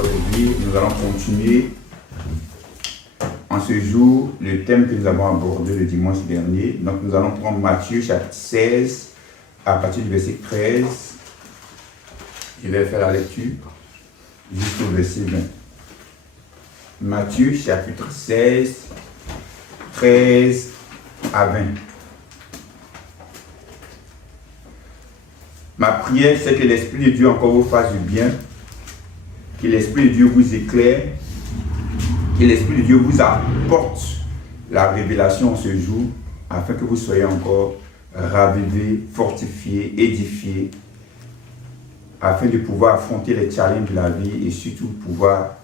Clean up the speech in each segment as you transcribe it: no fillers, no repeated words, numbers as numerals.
votre vie. Nous allons continuer en ce jour le thème que nous avons abordé le dimanche dernier. Donc nous allons prendre Matthieu chapitre 16 à partir du verset 13. Je vais faire la lecture jusqu'au verset 20. Matthieu chapitre 16, 13 à 20. Ma prière, c'est que l'Esprit de Dieu encore vous fasse du bien, que l'Esprit de Dieu vous éclaire, que l'Esprit de Dieu vous apporte la révélation en ce jour, afin que vous soyez encore ravivés, fortifiés, édifiés, afin de pouvoir affronter les challenges de la vie et surtout pouvoir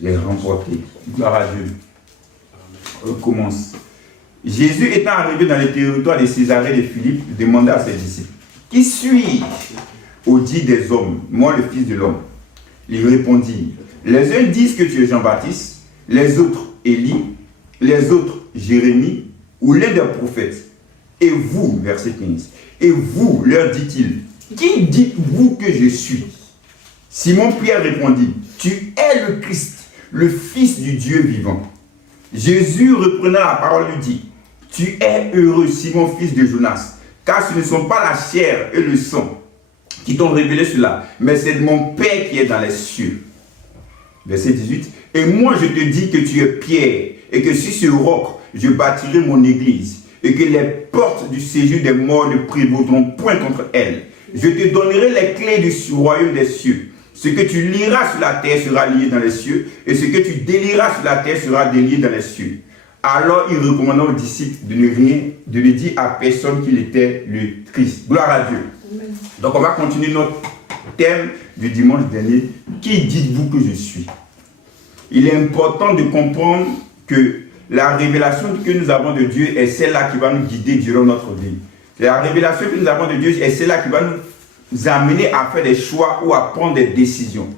les remporter. Gloire à Dieu. On commence. Jésus étant arrivé dans le territoire de Césarée de Philippe, demanda à ses disciples: qui suis-je au dit des hommes, moi le Fils de l'homme? Ils répondirent: les uns disent que tu es Jean-Baptiste, les autres Élie, les autres Jérémie ou l'un des prophètes. Et vous, verset 15, et vous, leur dit-il, qui dites-vous que je suis? Simon-Pierre répondit: tu es le Christ, le Fils du Dieu vivant. Jésus reprenant la parole lui dit: tu es heureux, Simon, fils de Jonas, car ce ne sont pas la chair et le sang qui t'ont révélé cela, mais c'est mon Père qui est dans les cieux. Verset 18. Et moi je te dis que tu es Pierre, et que sur ce roc je bâtirai mon église, et que les portes du séjour des morts ne prévaudront point contre elle. Je te donnerai les clés du royaume des cieux. Ce que tu liras sur la terre sera lié dans les cieux, et ce que tu délieras sur la terre sera délié dans les cieux. Alors il recommanda aux disciples de ne dire à personne qu'il était le Christ. Gloire à Dieu. Amen. Donc on va continuer notre thème du dimanche dernier. Qui dites-vous que je suis? Il est important de comprendre que la révélation que nous avons de Dieu est celle-là qui va nous guider durant notre vie. La révélation que nous avons de Dieu est celle-là qui va nous amener à faire des choix ou à prendre des décisions.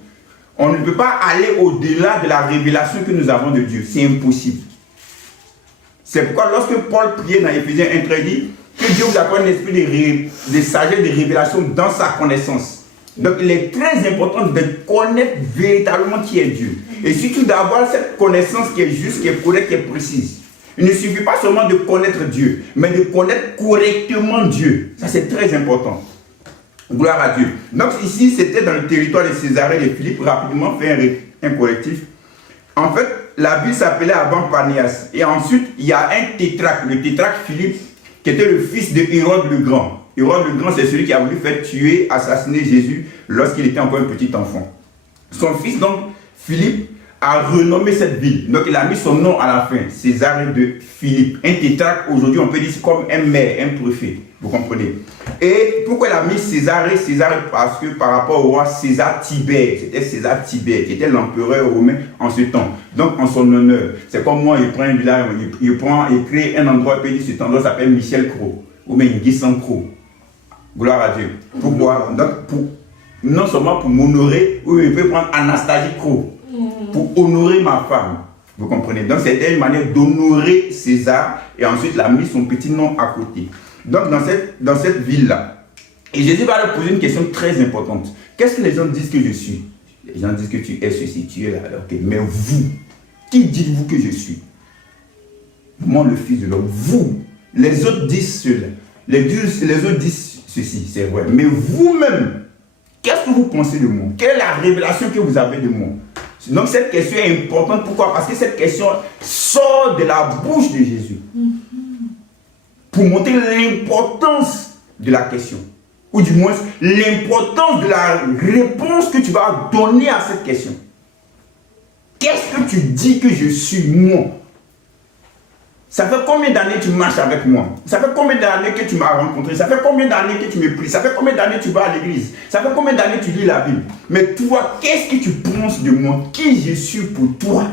On ne peut pas aller au-delà de la révélation que nous avons de Dieu. C'est impossible. C'est pourquoi lorsque Paul priait dans Éphésiens 1, il dit que Dieu vous accorde un esprit de sagesse, de révélation dans sa connaissance. Donc il est très important de connaître véritablement qui est Dieu. Et surtout d'avoir cette connaissance qui est juste, qui est correcte, qui est précise. Il ne suffit pas seulement de connaître Dieu, mais de connaître correctement Dieu. Ça c'est très important. Gloire à Dieu. Donc ici c'était dans le territoire de Césarée de Philippe. Rapidement faire un correctif. En fait, la ville s'appelait avant Panéas. Et ensuite, il y a un tétrarque, le tétrarque Philippe, qui était le fils de Hérode le Grand. Hérode le Grand, c'est celui qui a voulu faire tuer, assassiner Jésus lorsqu'il était encore un petit enfant. Son fils, donc, Philippe, a renommé cette ville. Donc, il a mis son nom à la fin, Césarée de Philippe. Un tétrarque, aujourd'hui, on peut dire c'est comme un maire, un préfet. Vous comprenez? Et pourquoi il a mis Césarée? Césarée parce que par rapport au roi César Tibère, c'était César Tibère qui était l'empereur romain en ce temps. Donc en son honneur, c'est comme moi, il prend un village, il crée un endroit, il peut dire cet endroit s'appelle Michel Cros ou bien Guissan Cros. Gloire à Dieu. Pourquoi? Donc non seulement pour m'honorer, ou il peut prendre Anastasie Cros pour honorer ma femme. Vous comprenez? Donc c'était une manière d'honorer César et ensuite il a mis son petit nom à côté. Donc dans cette ville-là, et Jésus va leur poser une question très importante. Qu'est-ce que les gens disent que je suis? Les gens disent que tu es ceci, tu es là. Okay. Mais vous, qui dites-vous que je suis? Moi, le Fils de l'homme. Vous, les autres disent cela. Les autres disent ceci, c'est vrai. Mais vous-même, qu'est-ce que vous pensez de moi? Quelle est la révélation que vous avez de moi? Donc cette question est importante. Pourquoi? Parce que cette question sort de la bouche de Jésus. Pour montrer l'importance de la question. Ou du moins, l'importance de la réponse que tu vas donner à cette question. Qu'est-ce que tu dis que je suis, moi? Ça fait combien d'années tu marches avec moi? Ça fait combien d'années que tu m'as rencontré? Ça fait combien d'années que tu me pries? Ça fait combien d'années que tu vas à l'église? Ça fait combien d'années que tu lis la Bible? Mais toi, qu'est-ce que tu penses de moi? Qui je suis pour toi?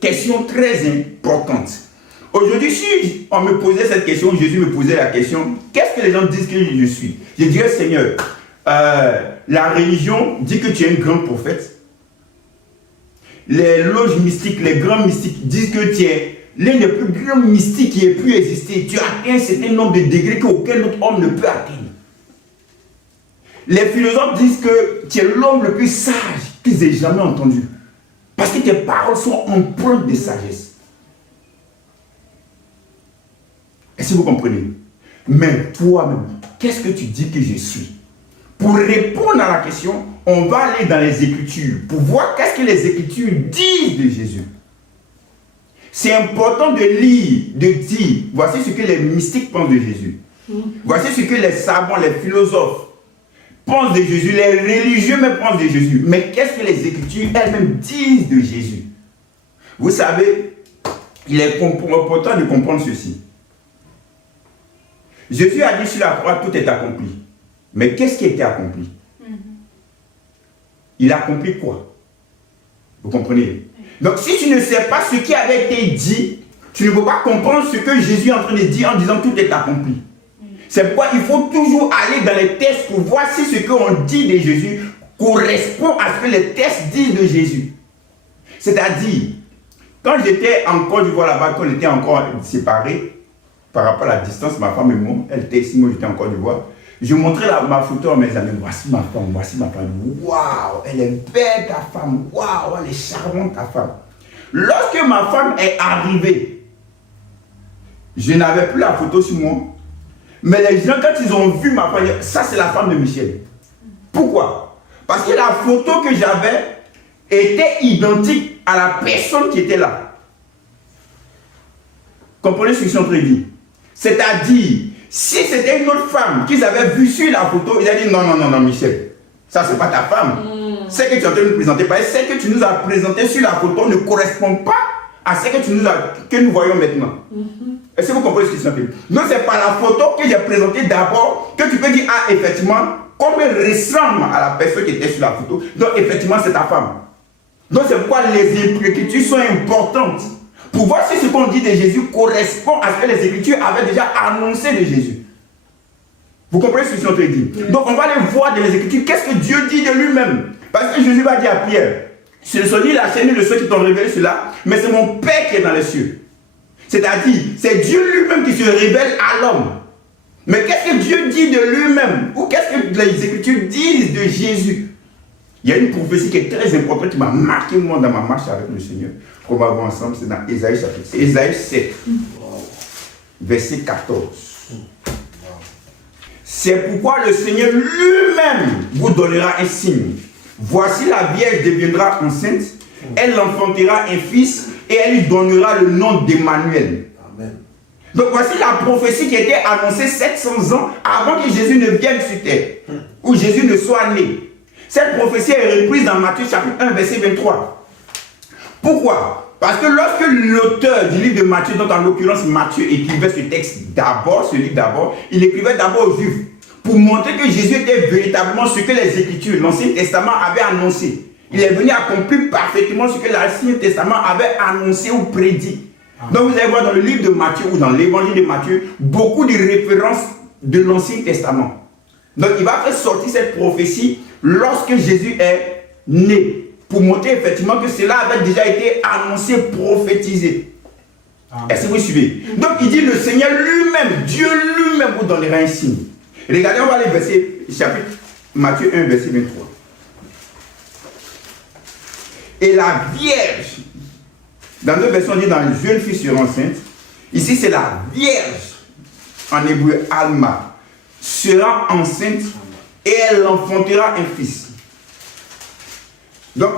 Question très importante. Aujourd'hui, si on me posait cette question, Jésus me posait la question, qu'est-ce que les gens disent que je suis? Je dirais, Seigneur, la religion dit que tu es un grand prophète. Les loges mystiques, les grands mystiques disent que tu es l'un des plus grands mystiques qui ait pu exister. Tu as atteint un certain nombre de degrés qu'aucun autre homme ne peut atteindre. Les philosophes disent que tu es l'homme le plus sage qu'ils aient jamais entendu. Parce que tes paroles sont empreintes de sagesse. Est-ce que vous comprenez? Mais toi-même, qu'est-ce que tu dis que je suis? Pour répondre à la question, on va aller dans les Écritures pour voir qu'est-ce que les Écritures disent de Jésus. C'est important de lire, de dire, voici ce que les mystiques pensent de Jésus. Voici ce que les savants, les philosophes pensent de Jésus, les religieux même pensent de Jésus. Mais qu'est-ce que les Écritures elles-mêmes disent de Jésus? Vous savez, il est important de comprendre ceci. Jésus a dit sur la croix, tout est accompli. Mais qu'est-ce qui était accompli? Il a accompli quoi? Vous comprenez? Donc si tu ne sais pas ce qui avait été dit, tu ne peux pas comprendre ce que Jésus est en train de dire en disant tout est accompli. C'est pourquoi il faut toujours aller dans les textes pour voir si ce qu'on dit de Jésus correspond à ce que les textes disent de Jésus. C'est-à-dire, quand j'étais en Côte d'Ivoire là-bas, quand on était encore séparés, par rapport à la distance, ma femme et moi, elle était ici, moi j'étais en Côte d'Ivoire, je montrais ma photo à mes amis, voici ma femme, waouh, elle est belle ta femme, waouh, elle est charmante ta femme. Lorsque ma femme est arrivée, je n'avais plus la photo sur moi, mais les gens quand ils ont vu ma femme, ça c'est la femme de Michel. Pourquoi? Parce que la photo que j'avais était identique à la personne qui était là. Comprenez ce que je suis en train de dire? C'est-à-dire, si c'était une autre femme qu'ils avaient vue sur la photo, ils avaient dit non, Michel, ça c'est pas ta femme. Celle que tu es en train de nous présenter, parce que celle que tu nous as présentée sur la photo ne correspond pas à celle que nous voyons maintenant. Est-ce que vous comprenez ce que je suis en train de dire? Non, c'est pas la photo que j'ai présentée d'abord que tu peux dire, ah, effectivement, comme elle ressemble à la personne qui était sur la photo, donc effectivement c'est ta femme. Donc c'est pourquoi les Écritures sont importantes. Pour voir si ce qu'on dit de Jésus correspond à ce que les Écritures avaient déjà annoncé de Jésus. Vous comprenez ce que je suis en train de dire? Donc on va aller voir dans les Écritures qu'est-ce que Dieu dit de lui-même. Parce que Jésus va dire à Pierre, ce ne sont ni la chair ni le ciel qui t'ont révélé cela, mais c'est mon Père qui est dans les cieux. C'est-à-dire, c'est Dieu lui-même qui se révèle à l'homme. Mais qu'est-ce que Dieu dit de lui-même? Ou qu'est-ce que les Écritures disent de Jésus? Il y a une prophétie qui est très importante qui m'a marqué moi dans ma marche avec le Seigneur. Qu'on va voir ensemble, c'est dans Ésaïe chapitre 7. Ésaïe 7, verset 14. C'est pourquoi le Seigneur lui-même vous donnera un signe. Voici la Vierge deviendra enceinte, elle enfantera un fils et elle lui donnera le nom d'Emmanuel. Donc voici la prophétie qui a été annoncée 700 ans avant que Jésus ne vienne sur terre, ou Jésus ne soit né. Cette prophétie est reprise dans Matthieu chapitre 1, verset 23. Pourquoi? Parce que lorsque l'auteur du livre de Matthieu, donc en l'occurrence Matthieu, écrivait ce texte d'abord, ce livre d'abord, il écrivait d'abord aux Juifs, pour montrer que Jésus était véritablement ce que les Écritures, l'Ancien Testament avait annoncé. Il est venu accomplir parfaitement ce que l'Ancien Testament avait annoncé ou prédit. Donc vous allez voir dans le livre de Matthieu ou dans l'évangile de Matthieu, beaucoup de références de l'Ancien Testament. Donc il va faire sortir cette prophétie lorsque Jésus est né, pour montrer effectivement que cela avait déjà été annoncé, prophétisé. Est-ce que vous suivez? Donc il dit le Seigneur lui-même, Dieu lui-même vous donnera un signe. Regardez, on va aller verset, chapitre Matthieu 1, verset 23. Et la Vierge, dans notre version on dit dans une jeune fille sera enceinte. Ici c'est la Vierge, en hébreu Alma, sera enceinte et elle enfantera un fils. Donc,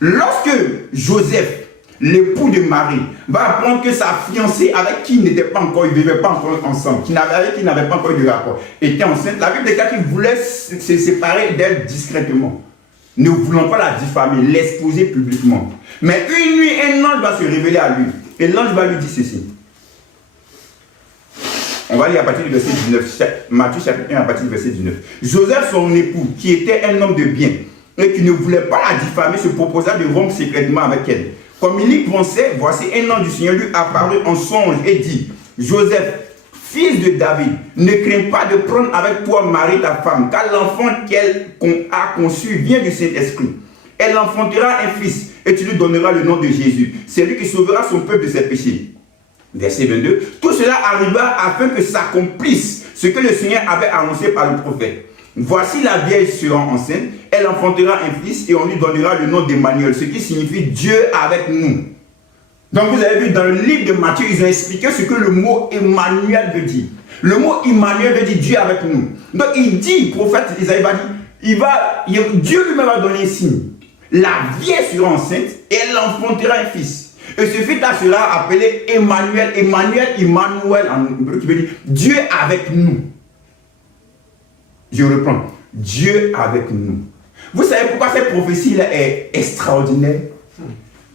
lorsque Joseph, l'époux de Marie, va apprendre que sa fiancée, avec qui il n'était pas encore, ils ne vivaient pas encore ensemble, avec qui il n'avait pas encore eu de rapport, était enceinte, la Bible déclare qu'il voulait se séparer d'elle discrètement, ne voulant pas la diffamer, l'exposer publiquement. Mais une nuit, un ange va se révéler à lui, et l'ange va lui dire ceci. On va lire à partir du verset 19, Matthieu chapitre 1 à partir du verset 19. Joseph, son époux, qui était un homme de bien, et qui ne voulait pas la diffamer, se proposa de rompre secrètement avec elle. Comme il y pensait, voici un ange du Seigneur lui apparut en songe et dit, Joseph, fils de David, ne crains pas de prendre avec toi Marie ta femme, car l'enfant qu'elle a conçu vient du Saint-Esprit. Elle enfantera un fils, et tu lui donneras le nom de Jésus. C'est lui qui sauvera son peuple de ses péchés. Verset 22. Tout cela arriva afin que s'accomplisse ce que le Seigneur avait annoncé par le prophète. voici la vierge sera enceinte, elle enfantera un fils et on lui donnera le nom d'Emmanuel, ce qui signifie Dieu avec nous. Donc vous avez vu dans le livre de Matthieu, ils ont expliqué ce que le mot Emmanuel veut dire. Le mot Emmanuel veut dire Dieu avec nous. Donc il dit, prophète Isaïe va dire, Dieu lui-même va donner un signe. La vierge sera enceinte et elle enfantera un fils. Et ce fils-là sera appelé Emmanuel. Emmanuel en hébreu qui veut dire Dieu avec nous. Je reprends. Dieu avec nous. Vous savez pourquoi cette prophétie-là est extraordinaire?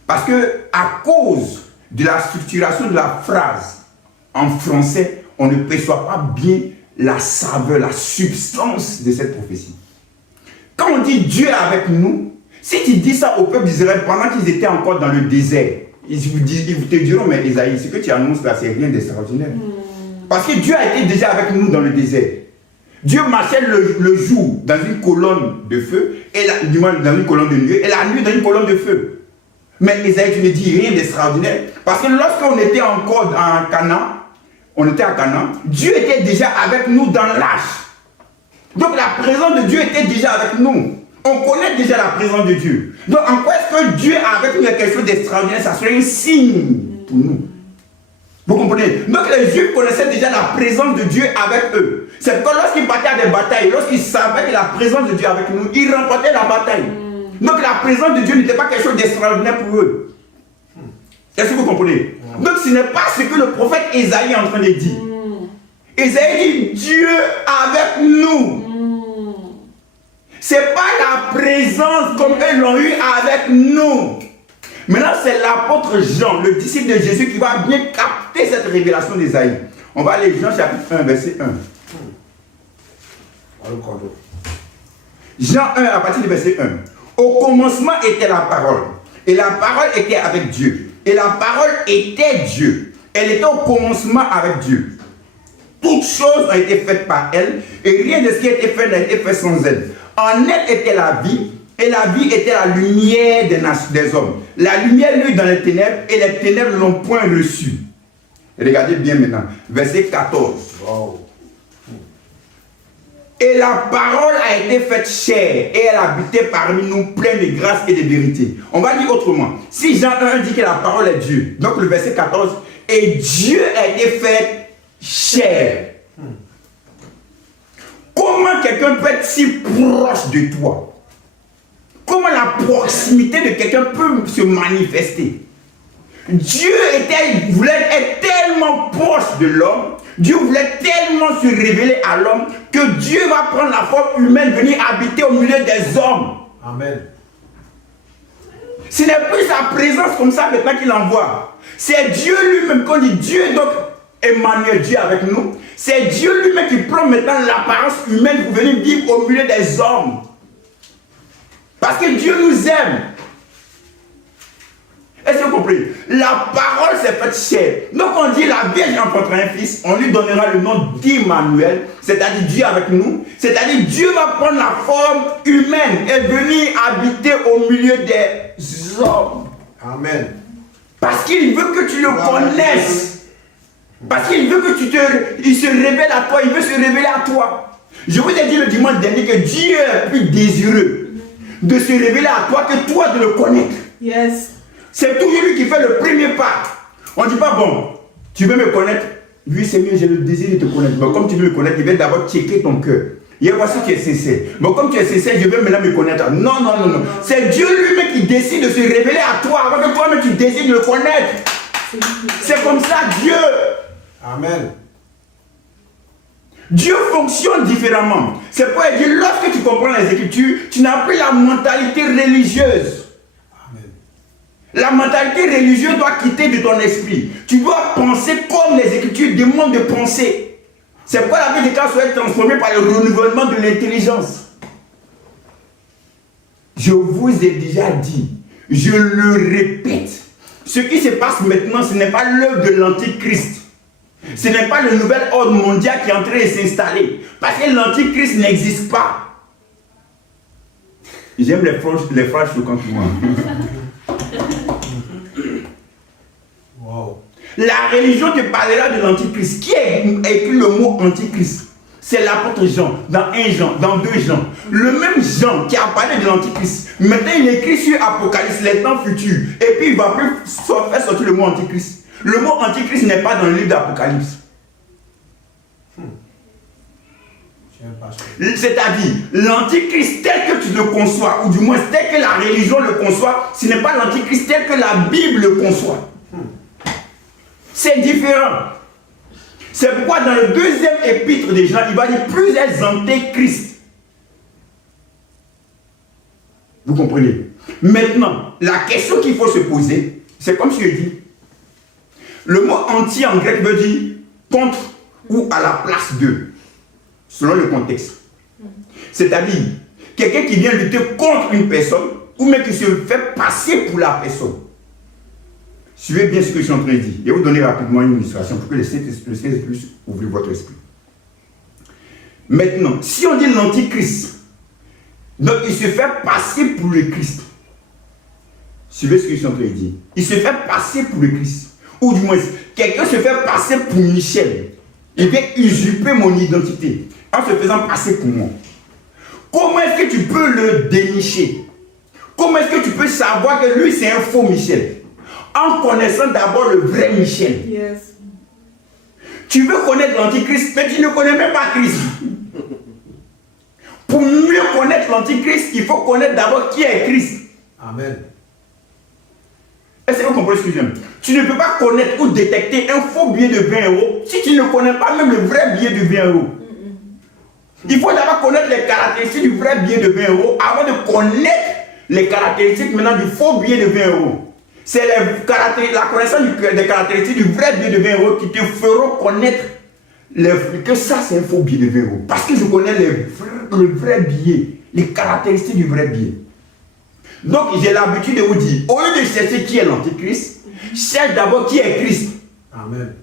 Parce que à cause de la structuration de la phrase en français, on ne perçoit pas bien la saveur, la substance de cette prophétie. Quand on dit Dieu avec nous, si tu dis ça au peuple d'Israël pendant qu'ils étaient encore dans le désert, ils vous te diront, mais Isaïe, ce que tu annonces là, c'est rien d'extraordinaire. Parce que Dieu a été déjà avec nous dans le désert. Dieu marchait le jour dans une colonne de feu, et dans une colonne de nuée, et la nuit dans une colonne de feu. Mais Isaïe, tu ne dis rien d'extraordinaire. Parce que lorsqu'on était encore en Canaan, on était à Canaan, Dieu était déjà avec nous dans l'âge. Donc la présence de Dieu était déjà avec nous. On connaît déjà la présence de Dieu. Donc en quoi est-ce que Dieu avec nous est quelque chose d'extraordinaire? Ça serait un signe pour nous. Vous comprenez? Donc les Juifs connaissaient déjà la présence de Dieu avec eux. C'est pourquoi lorsqu'ils battaient à des batailles, lorsqu'ils savaient que la présence de Dieu avec nous, ils remportaient la bataille. Donc la présence de Dieu n'était pas quelque chose d'extraordinaire pour eux. Est-ce que vous comprenez? Donc ce n'est pas ce que le prophète Isaïe est en train de dire. Isaïe dit Dieu avec nous. Ce n'est pas la présence comme eux l'ont eu avec nous. Maintenant, c'est l'apôtre Jean, le disciple de Jésus, qui va bien capter cette révélation d'Isaïe. On va aller Jean chapitre 1, verset 1. Jean 1, à partir du verset 1. Au commencement était la parole, et la parole était avec Dieu, et la parole était Dieu. Elle était au commencement avec Dieu. Toutes choses ont été faites par elle, et rien de ce qui a été fait n'a été fait sans elle. En elle était la vie, et la vie était la lumière des hommes. La lumière luit dans les ténèbres, et les ténèbres ne l'ont point reçue. Regardez bien maintenant, verset 14. Wow. Et la parole a été faite chair, et elle habitait parmi nous pleine de grâce et de vérité. On va dire autrement. Si Jean 1 dit que la parole est Dieu, donc le verset 14, et Dieu a été fait chair. Comment quelqu'un peut être si proche de toi? Comment la proximité de quelqu'un peut se manifester? Dieu voulait être tellement proche de l'homme, Dieu voulait tellement se révéler à l'homme que Dieu va prendre la forme humaine, venir habiter au milieu des hommes. Amen. Ce n'est plus sa présence comme ça maintenant qu'il envoie. C'est Dieu lui-même, quand on dit Dieu, donc Emmanuel, Dieu avec nous, c'est Dieu lui-même qui prend maintenant l'apparence humaine pour venir vivre au milieu des hommes. Parce que Dieu nous aime. Est-ce que vous comprenez? La parole s'est faite chair. Donc on dit la Vierge enfantera un fils, on lui donnera le nom d'Emmanuel, c'est-à-dire Dieu avec nous, c'est-à-dire Dieu va prendre la forme humaine et venir habiter au milieu des hommes. Amen. Parce qu'il veut que tu le connaisses. Parce qu'il veut que il se révèle à toi, il veut se révéler à toi. Je vous ai dit le dimanche dernier que Dieu est plus désireux de se révéler à toi que toi de le connaître. Yes. C'est toujours lui qui fait le premier pas. On ne dit pas, bon, tu veux me connaître? Oui, Seigneur, j'ai le désir de te connaître. Mais comme tu veux me connaître, il va d'abord checker ton cœur. Et voici que tu es sincère. Mais comme tu es sincère, je veux maintenant me connaître. Non, non, non, non. C'est Dieu lui-même qui décide de se révéler à toi avant que toi-même tu décides de le connaître. C'est comme ça, Dieu. Amen. Dieu fonctionne différemment. C'est pourquoi il dit, lorsque tu comprends les Écritures, tu n'as plus la mentalité religieuse. La mentalité religieuse doit quitter de ton esprit. Tu dois penser comme les Écritures demandent de penser. C'est pourquoi la vie des cas soit transformée par le renouvellement de l'intelligence. Je vous ai déjà dit, je le répète, ce qui se passe maintenant, ce n'est pas l'œuvre de l'Antichrist. Ce n'est pas le nouvel ordre mondial qui est en train de s'installer. Parce que l'Antichrist n'existe pas. J'aime les phrases choquantes pour moi. Wow. La religion te parlera de l'antichrist. Qui a écrit le mot antichrist? c'est l'apôtre Jean, dans 1 Jean, dans 2 Jean. Le même Jean qui a parlé de l'Antichrist. Maintenant, il écrit sur Apocalypse les temps futurs. Et puis, il va plus faire sortir le mot Antichrist. Le mot Antichrist n'est pas dans le livre d'Apocalypse. C'est-à-dire, l'Antichrist tel que tu le conçois, ou du moins tel que la religion le conçoit, ce n'est pas l'Antichrist tel que la Bible le conçoit. C'est différent. C'est pourquoi dans le 2e épître de Jean, il va dire plusieurs antéchrists. Vous comprenez? Maintenant, la question qu'il faut se poser, c'est comme je l'ai dit. Le mot anti en grec veut dire contre ou à la place de, selon le contexte. C'est-à-dire, quelqu'un qui vient lutter contre une personne, ou même qui se fait passer pour la personne. Suivez bien ce que je suis en train de dire. Je vais vous donner rapidement une illustration pour que le Saint-Esprit puisse ouvrir votre esprit. Maintenant, si on dit l'Antichrist, donc il se fait passer pour le Christ. Suivez ce que je suis en train de dire. Il se fait passer pour le Christ. Ou du moins, quelqu'un se fait passer pour Michel. Il vient usurper mon identité en se faisant passer pour moi. Comment est-ce que tu peux le dénicher? Comment est-ce que tu peux savoir que lui c'est un faux Michel? En connaissant d'abord le vrai Michel. Yes. Tu veux connaître l'Antichrist, mais tu ne connais même pas Christ. Pour mieux connaître l'Antichrist, il faut connaître d'abord qui est Christ. Amen. Est-ce que vous comprenez ce que je dis? Tu ne peux pas connaître ou détecter un faux billet de 20 € si tu ne connais pas même le vrai billet de 20 €. Il faut d'abord connaître les caractéristiques du vrai billet de 20 € avant de connaître les caractéristiques maintenant du faux billet de 20 €. C'est la connaissance des caractéristiques du vrai billet de 20 € qui te feront connaître que ça c'est un faux billet de 20 €. Parce que je connais le vrai billet, les caractéristiques du vrai billet. Donc j'ai l'habitude de vous dire, au lieu de chercher qui est l'Antichrist, cherche d'abord qui est Christ. Amen.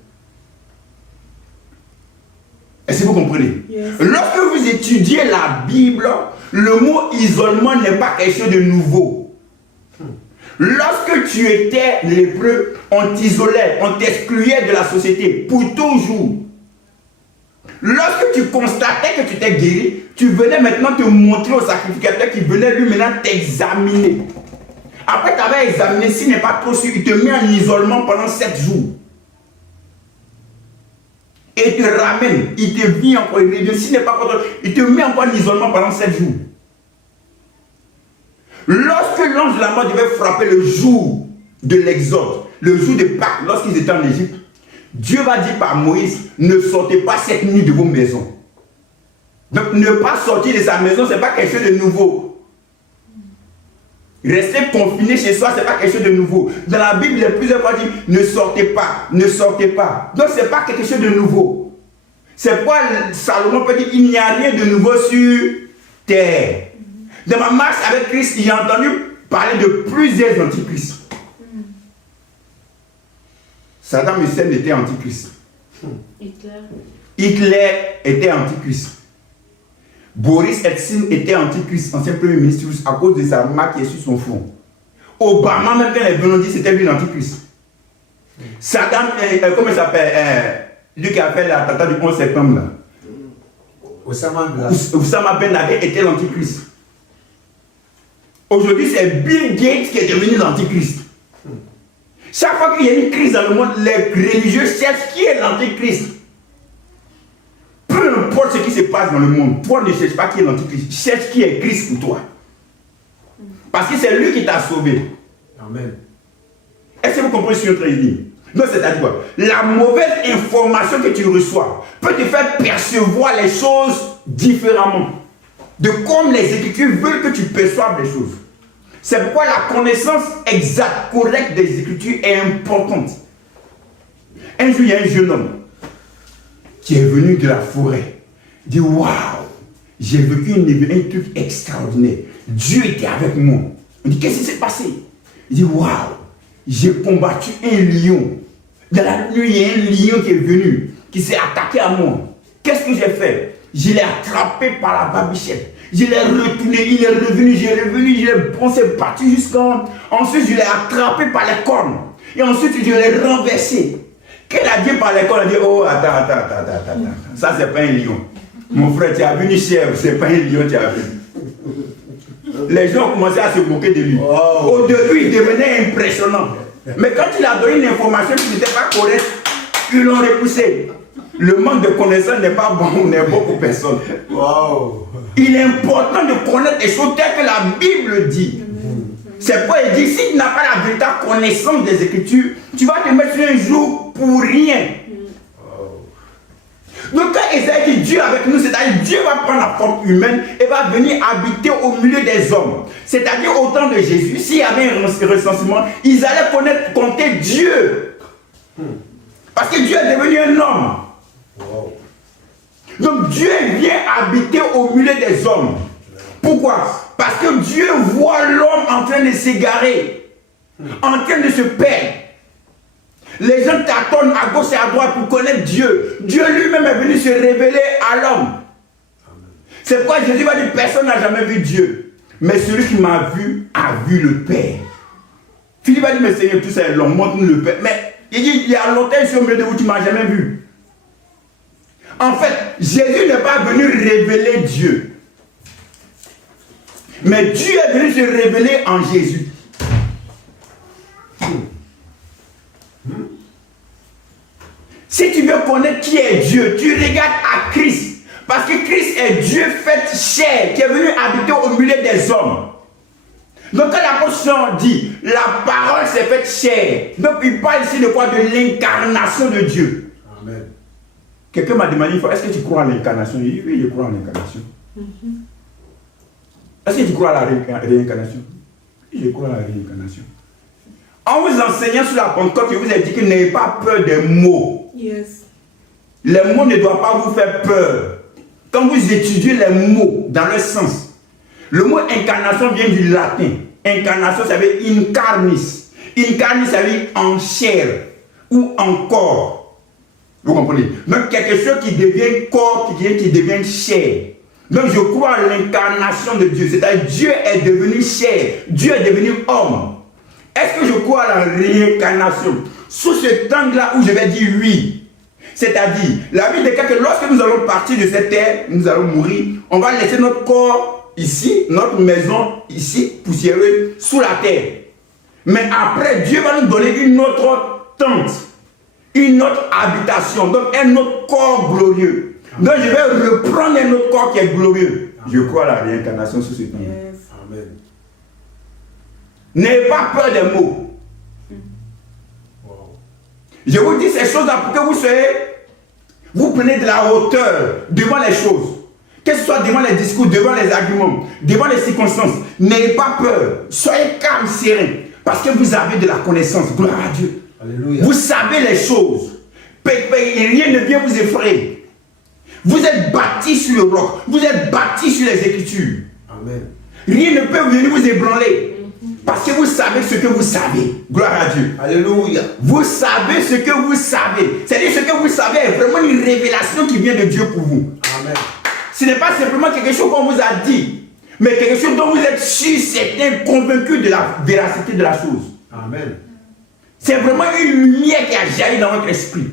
Est-ce que vous comprenez? Yes. Lorsque vous étudiez la Bible, le mot isolement n'est pas quelque chose de nouveau. Lorsque tu étais lépreux, on t'isolait, on t'excluait de la société pour toujours. Lorsque tu constatais que tu t'es guéri, tu venais maintenant te montrer au sacrificateur qui venait lui maintenant t'examiner. Après tu avais examiné, s'il n'est pas trop sûr, il te met en isolement pendant 7 jours. Et il te ramène, il te vit encore, il revient, s'il n'est pas content, il te met encore en isolement pendant 7 jours. Lorsque l'ange de la mort devait frapper le jour de l'exode, le jour de Pâques, lorsqu'ils étaient en Égypte, Dieu va dire par Moïse, ne sortez pas cette nuit de vos maisons. Donc ne pas sortir de sa maison, ce n'est pas quelque chose de nouveau. Rester confiné chez soi, ce n'est pas quelque chose de nouveau. Dans la Bible, il y a plusieurs fois dit, ne sortez pas, ne sortez pas. Donc ce n'est pas quelque chose de nouveau. C'est pourquoi Salomon peut dire, il n'y a rien de nouveau sur terre. Dans ma marche avec Christ, j'ai entendu parler de plusieurs antichrists. Saddam Hussein était antichrist. Hitler était antichrist. Boris Eltsine était antichrist, ancien premier ministre russe, à cause de sa marque qui est sur son front. Obama, même quand il est venu, dit c'était lui l'antichrist. Saddam, comment il s'appelle, lui qui a fait l'attentat du 11 septembre là. Osama Ben Laden était l'antichrist. Aujourd'hui, c'est Bill Gates qui est devenu l'antichrist. Chaque fois qu'il y a une crise dans le monde, les religieux cherchent qui est l'antichrist. Peu importe ce qui se passe dans le monde, toi ne cherches pas qui est l'antichrist. Cherche qui est Christ pour toi. Parce que c'est lui qui t'a sauvé. Amen. Est-ce que vous comprenez ce que je suis en train de dire? Donc c'est-à-dire quoi? La mauvaise information que tu reçois peut te faire percevoir les choses différemment. De comme les Écritures veulent que tu perçoives les choses. C'est pourquoi la connaissance exacte, correcte des Écritures est importante. Un jour, il y a un jeune homme qui est venu de la forêt. Il dit, waouh, j'ai vécu un truc extraordinaire. Dieu était avec moi. On dit, qu'est-ce qui s'est passé? Il dit, waouh, j'ai combattu un lion. Dans la nuit, il y a un lion qui est venu, qui s'est attaqué à moi. Qu'est-ce que j'ai fait? Je l'ai attrapé par la barbichette. Je l'ai retourné, il est revenu, on s'est battu jusqu'en... Ensuite, je l'ai attrapé par les cornes. Et ensuite, je l'ai renversé. Qu'elle a dit par les cornes, elle a dit, oh, attends. Ça, c'est pas un lion. Mon frère, tu as vu une chèvre, c'est pas un lion, tu as vu. Les gens ont commencé à se moquer de lui. Au début, il devenait impressionnant. Mais quand il a donné une information qui n'était pas correcte, ils l'ont repoussé. Le manque de connaissance n'est pas bon, n'est bon pour personne. Il est important de connaître les choses telles que la Bible dit. C'est pourquoi il dit, si tu n'as pas la véritable connaissance des Écritures, tu vas te mettre sur un jour pour rien. Donc quand Isaïe dit Dieu avec nous, c'est-à-dire Dieu va prendre la forme humaine et va venir habiter au milieu des hommes. C'est-à-dire au temps de Jésus, s'il y avait un recensement, ils allaient compter Dieu. Parce que Dieu est devenu un homme. Donc Dieu vient habiter au milieu des hommes. Pourquoi? Parce que Dieu voit l'homme en train de s'égarer, en train de se perdre. Les gens tâtonnent à gauche et à droite pour connaître Dieu. Dieu lui-même est venu se révéler à l'homme. C'est pourquoi Jésus va dire, personne n'a jamais vu Dieu. Mais celui qui m'a vu a vu le Père. Philippe va dire, mais Seigneur, tout ça est long, montre-nous le Père. Mais il dit, il y a longtemps, je suis au milieu de vous, tu ne m'as jamais vu. En fait, Jésus n'est pas venu révéler Dieu. Mais Dieu est venu se révéler en Jésus. Si tu veux connaître qui est Dieu, tu regardes à Christ. Parce que Christ est Dieu fait chair, qui est venu habiter au milieu des hommes. Donc quand l'apôtre Jean dit, la parole s'est faite chair. Donc il parle ici de quoi? De l'incarnation de Dieu. Amen. Quelqu'un m'a demandé, est-ce que tu crois à l'incarnation? J'ai dit, oui, je crois à l'incarnation. Est-ce que tu crois à la réincarnation? Oui, je crois à la réincarnation. En vous enseignant sur la Pentecôte, je vous ai dit que n'ayez pas peur des mots. Yes. Les mots ne doivent pas vous faire peur. Quand vous étudiez les mots dans leur sens, le mot incarnation vient du latin. Incarnation, ça veut dire incarnis. Incarnis, ça veut dire en chair ou en corps. Vous comprenez? Donc quelque chose qui devient corps, qui devient chair. Donc je crois à l'incarnation de Dieu. C'est-à-dire Dieu est devenu chair. Dieu est devenu homme. Est-ce que je crois à la réincarnation? Sous cet angle-là où je vais dire oui. C'est-à-dire, la Bible déclare que lorsque nous allons partir de cette terre, nous allons mourir, on va laisser notre corps ici, notre maison ici, poussiéreuse, sous la terre. Mais après, Dieu va nous donner une autre tente, une autre habitation, donc un autre corps glorieux. Donc je vais reprendre un autre corps qui est glorieux. Je crois à la réincarnation sous cet angle. Yes. Amen. N'ayez pas peur des mots. Je vous dis ces choses-là pour que vous prenez de la hauteur devant les choses. Que ce soit devant les discours, devant les arguments, devant les circonstances. N'ayez pas peur. Soyez calme, serein. Parce que vous avez de la connaissance. Gloire à Dieu. Alléluia. Vous savez les choses. Rien ne vient vous effrayer. Vous êtes bâtis sur le roc. Vous êtes bâtis sur les Écritures. Amen. Rien ne peut venir vous ébranler. Parce que vous savez ce que vous savez. Gloire à Dieu. Alléluia. Vous savez ce que vous savez. C'est-à-dire ce que vous savez est vraiment une révélation qui vient de Dieu pour vous. Amen. Ce n'est pas simplement quelque chose qu'on vous a dit, mais quelque chose dont vous êtes sûr, certain, convaincu de la véracité de la chose. Amen. C'est vraiment une lumière qui a jailli dans votre esprit.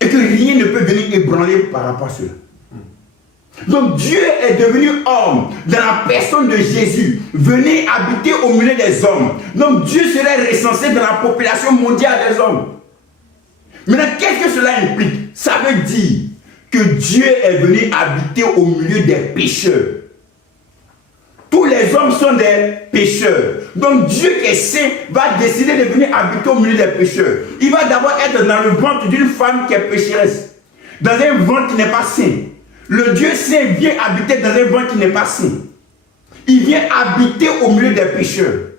Et que rien ne peut venir ébranler par rapport à cela. Donc Dieu est devenu homme dans la personne de Jésus, venu habiter au milieu des hommes. Donc Dieu serait recensé dans la population mondiale des hommes. Maintenant, qu'est-ce que cela implique? Ça veut dire que Dieu est venu habiter au milieu des pécheurs. Tous les hommes sont des pécheurs. Donc Dieu qui est saint va décider de venir habiter au milieu des pécheurs. Il va d'abord être dans le ventre d'une femme qui est pécheresse, dans un ventre qui n'est pas saint. Le Dieu saint vient habiter dans un ventre qui n'est pas saint. Il vient habiter au milieu des pécheurs.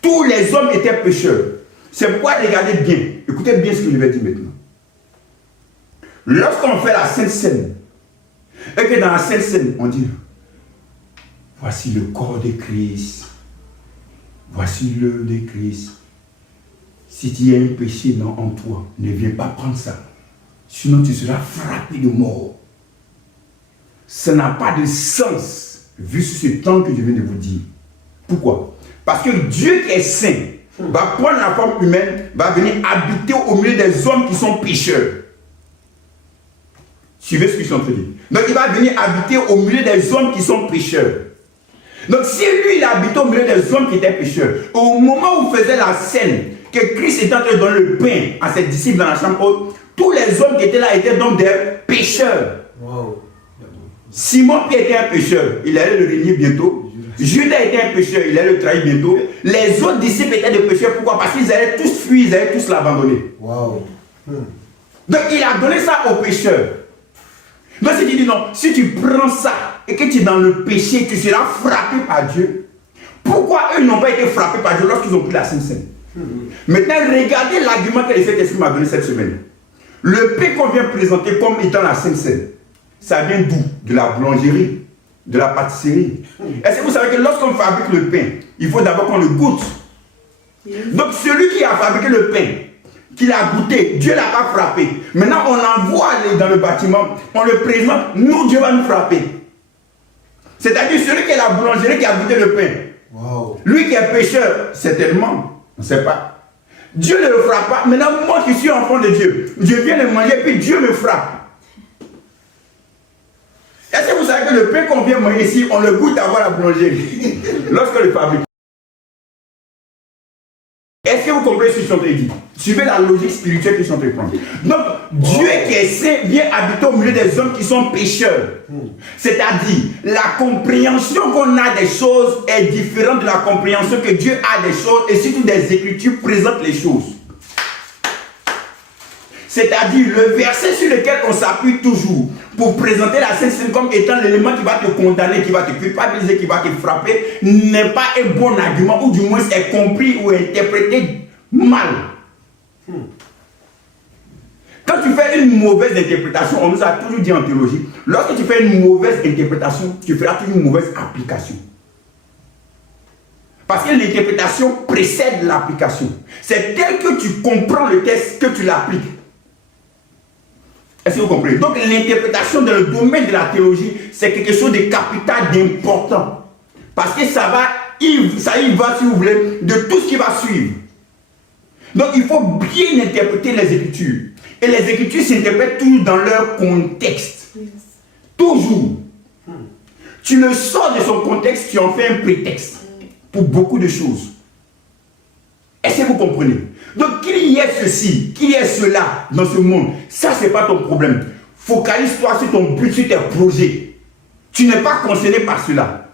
Tous les hommes étaient pécheurs. C'est pourquoi, regardez bien, écoutez bien ce que je vais dire maintenant. Lorsqu'on fait la Sainte Seine, et que dans la Sainte Seine, on dit, voici le corps de Christ, voici l'œuvre de Christ. Si tu as un péché en toi, ne viens pas prendre ça. Sinon tu seras frappé de mort. Ça n'a pas de sens, vu ce temps que je viens de vous dire. Pourquoi? Parce que Dieu qui est saint va prendre la forme humaine, va venir habiter au milieu des hommes qui sont pécheurs. Suivez ce que je suis en train de dire. Donc il va venir habiter au milieu des hommes qui sont pécheurs. Donc si lui il habite au milieu des hommes qui étaient pécheurs, au moment où faisait la scène, que Christ était en train de donner le pain à ses disciples dans la chambre haute, tous les hommes qui étaient là étaient donc des pécheurs. Wow. Simon Pierre était un pécheur, il allait le régner bientôt. Judas était un pécheur, il allait le trahir bientôt. Les autres disciples étaient des pécheurs, pourquoi? Parce qu'ils allaient tous fuir, ils allaient tous l'abandonner. Wow. Donc il a donné ça aux pécheurs. Donc si tu dis non, si tu prends ça et que tu es dans le péché, tu seras frappé par Dieu. Pourquoi eux n'ont pas été frappés par Dieu lorsqu'ils ont pris la Sainte Seine? Maintenant, regardez l'argument que le Saint-Esprit m'a donné cette semaine. Le pain qu'on vient présenter comme étant la Sainte Seine, ça vient d'où? De la boulangerie, de la pâtisserie. Est-ce que vous savez que lorsqu'on fabrique le pain, il faut d'abord qu'on le goûte? Donc celui qui a fabriqué le pain, qu'il a goûté, Dieu ne l'a pas frappé. Maintenant, on l'envoie dans le bâtiment, on le présente, nous, Dieu va nous frapper. C'est-à-dire celui qui est la boulangerie qui a goûté le pain. Wow. Lui qui est pécheur, certainement, on ne sait pas. Dieu ne le frappe pas. Maintenant, moi qui suis enfant de Dieu, je viens de manger, puis Dieu me frappe. Est-ce que vous savez que le pain qu'on vient manger ici, on le goûte avant la boulangerie, lorsque le fabrique? Est-ce que vous comprenez ce que je suis en train de dire? Suivez la logique spirituelle que je suis en train de prendre. Donc, Dieu qui est saint vient habiter au milieu des hommes qui sont pécheurs. C'est-à-dire, la compréhension qu'on a des choses est différente de la compréhension que Dieu a des choses et surtout des Écritures présentent les choses. C'est-à-dire, le verset sur lequel on s'appuie toujours pour présenter la Sainte Seine comme étant l'élément qui va te condamner, qui va te culpabiliser, qui va te frapper, n'est pas un bon argument, ou du moins est compris ou interprété mal. Quand tu fais une mauvaise interprétation, on nous a toujours dit en théologie, lorsque tu fais une mauvaise interprétation, tu feras toujours une mauvaise application. Parce que l'interprétation précède l'application. C'est tel que tu comprends le texte que tu l'appliques. Est-ce que vous comprenez? Donc l'interprétation dans le domaine de la théologie, c'est quelque chose de capital, d'important. Parce que ça y va, si vous voulez, de tout ce qui va suivre. Donc il faut bien interpréter les Écritures. Et les Écritures s'interprètent toujours dans leur contexte. Yes. Toujours. Tu le sors de son contexte, tu en fais un prétexte pour beaucoup de choses. Est-ce que vous comprenez? Donc qu'il y ait ceci, qu'il y ait cela dans ce monde, ça c'est pas ton problème. Focalise-toi sur ton but, sur tes projets. Tu n'es pas concerné par cela.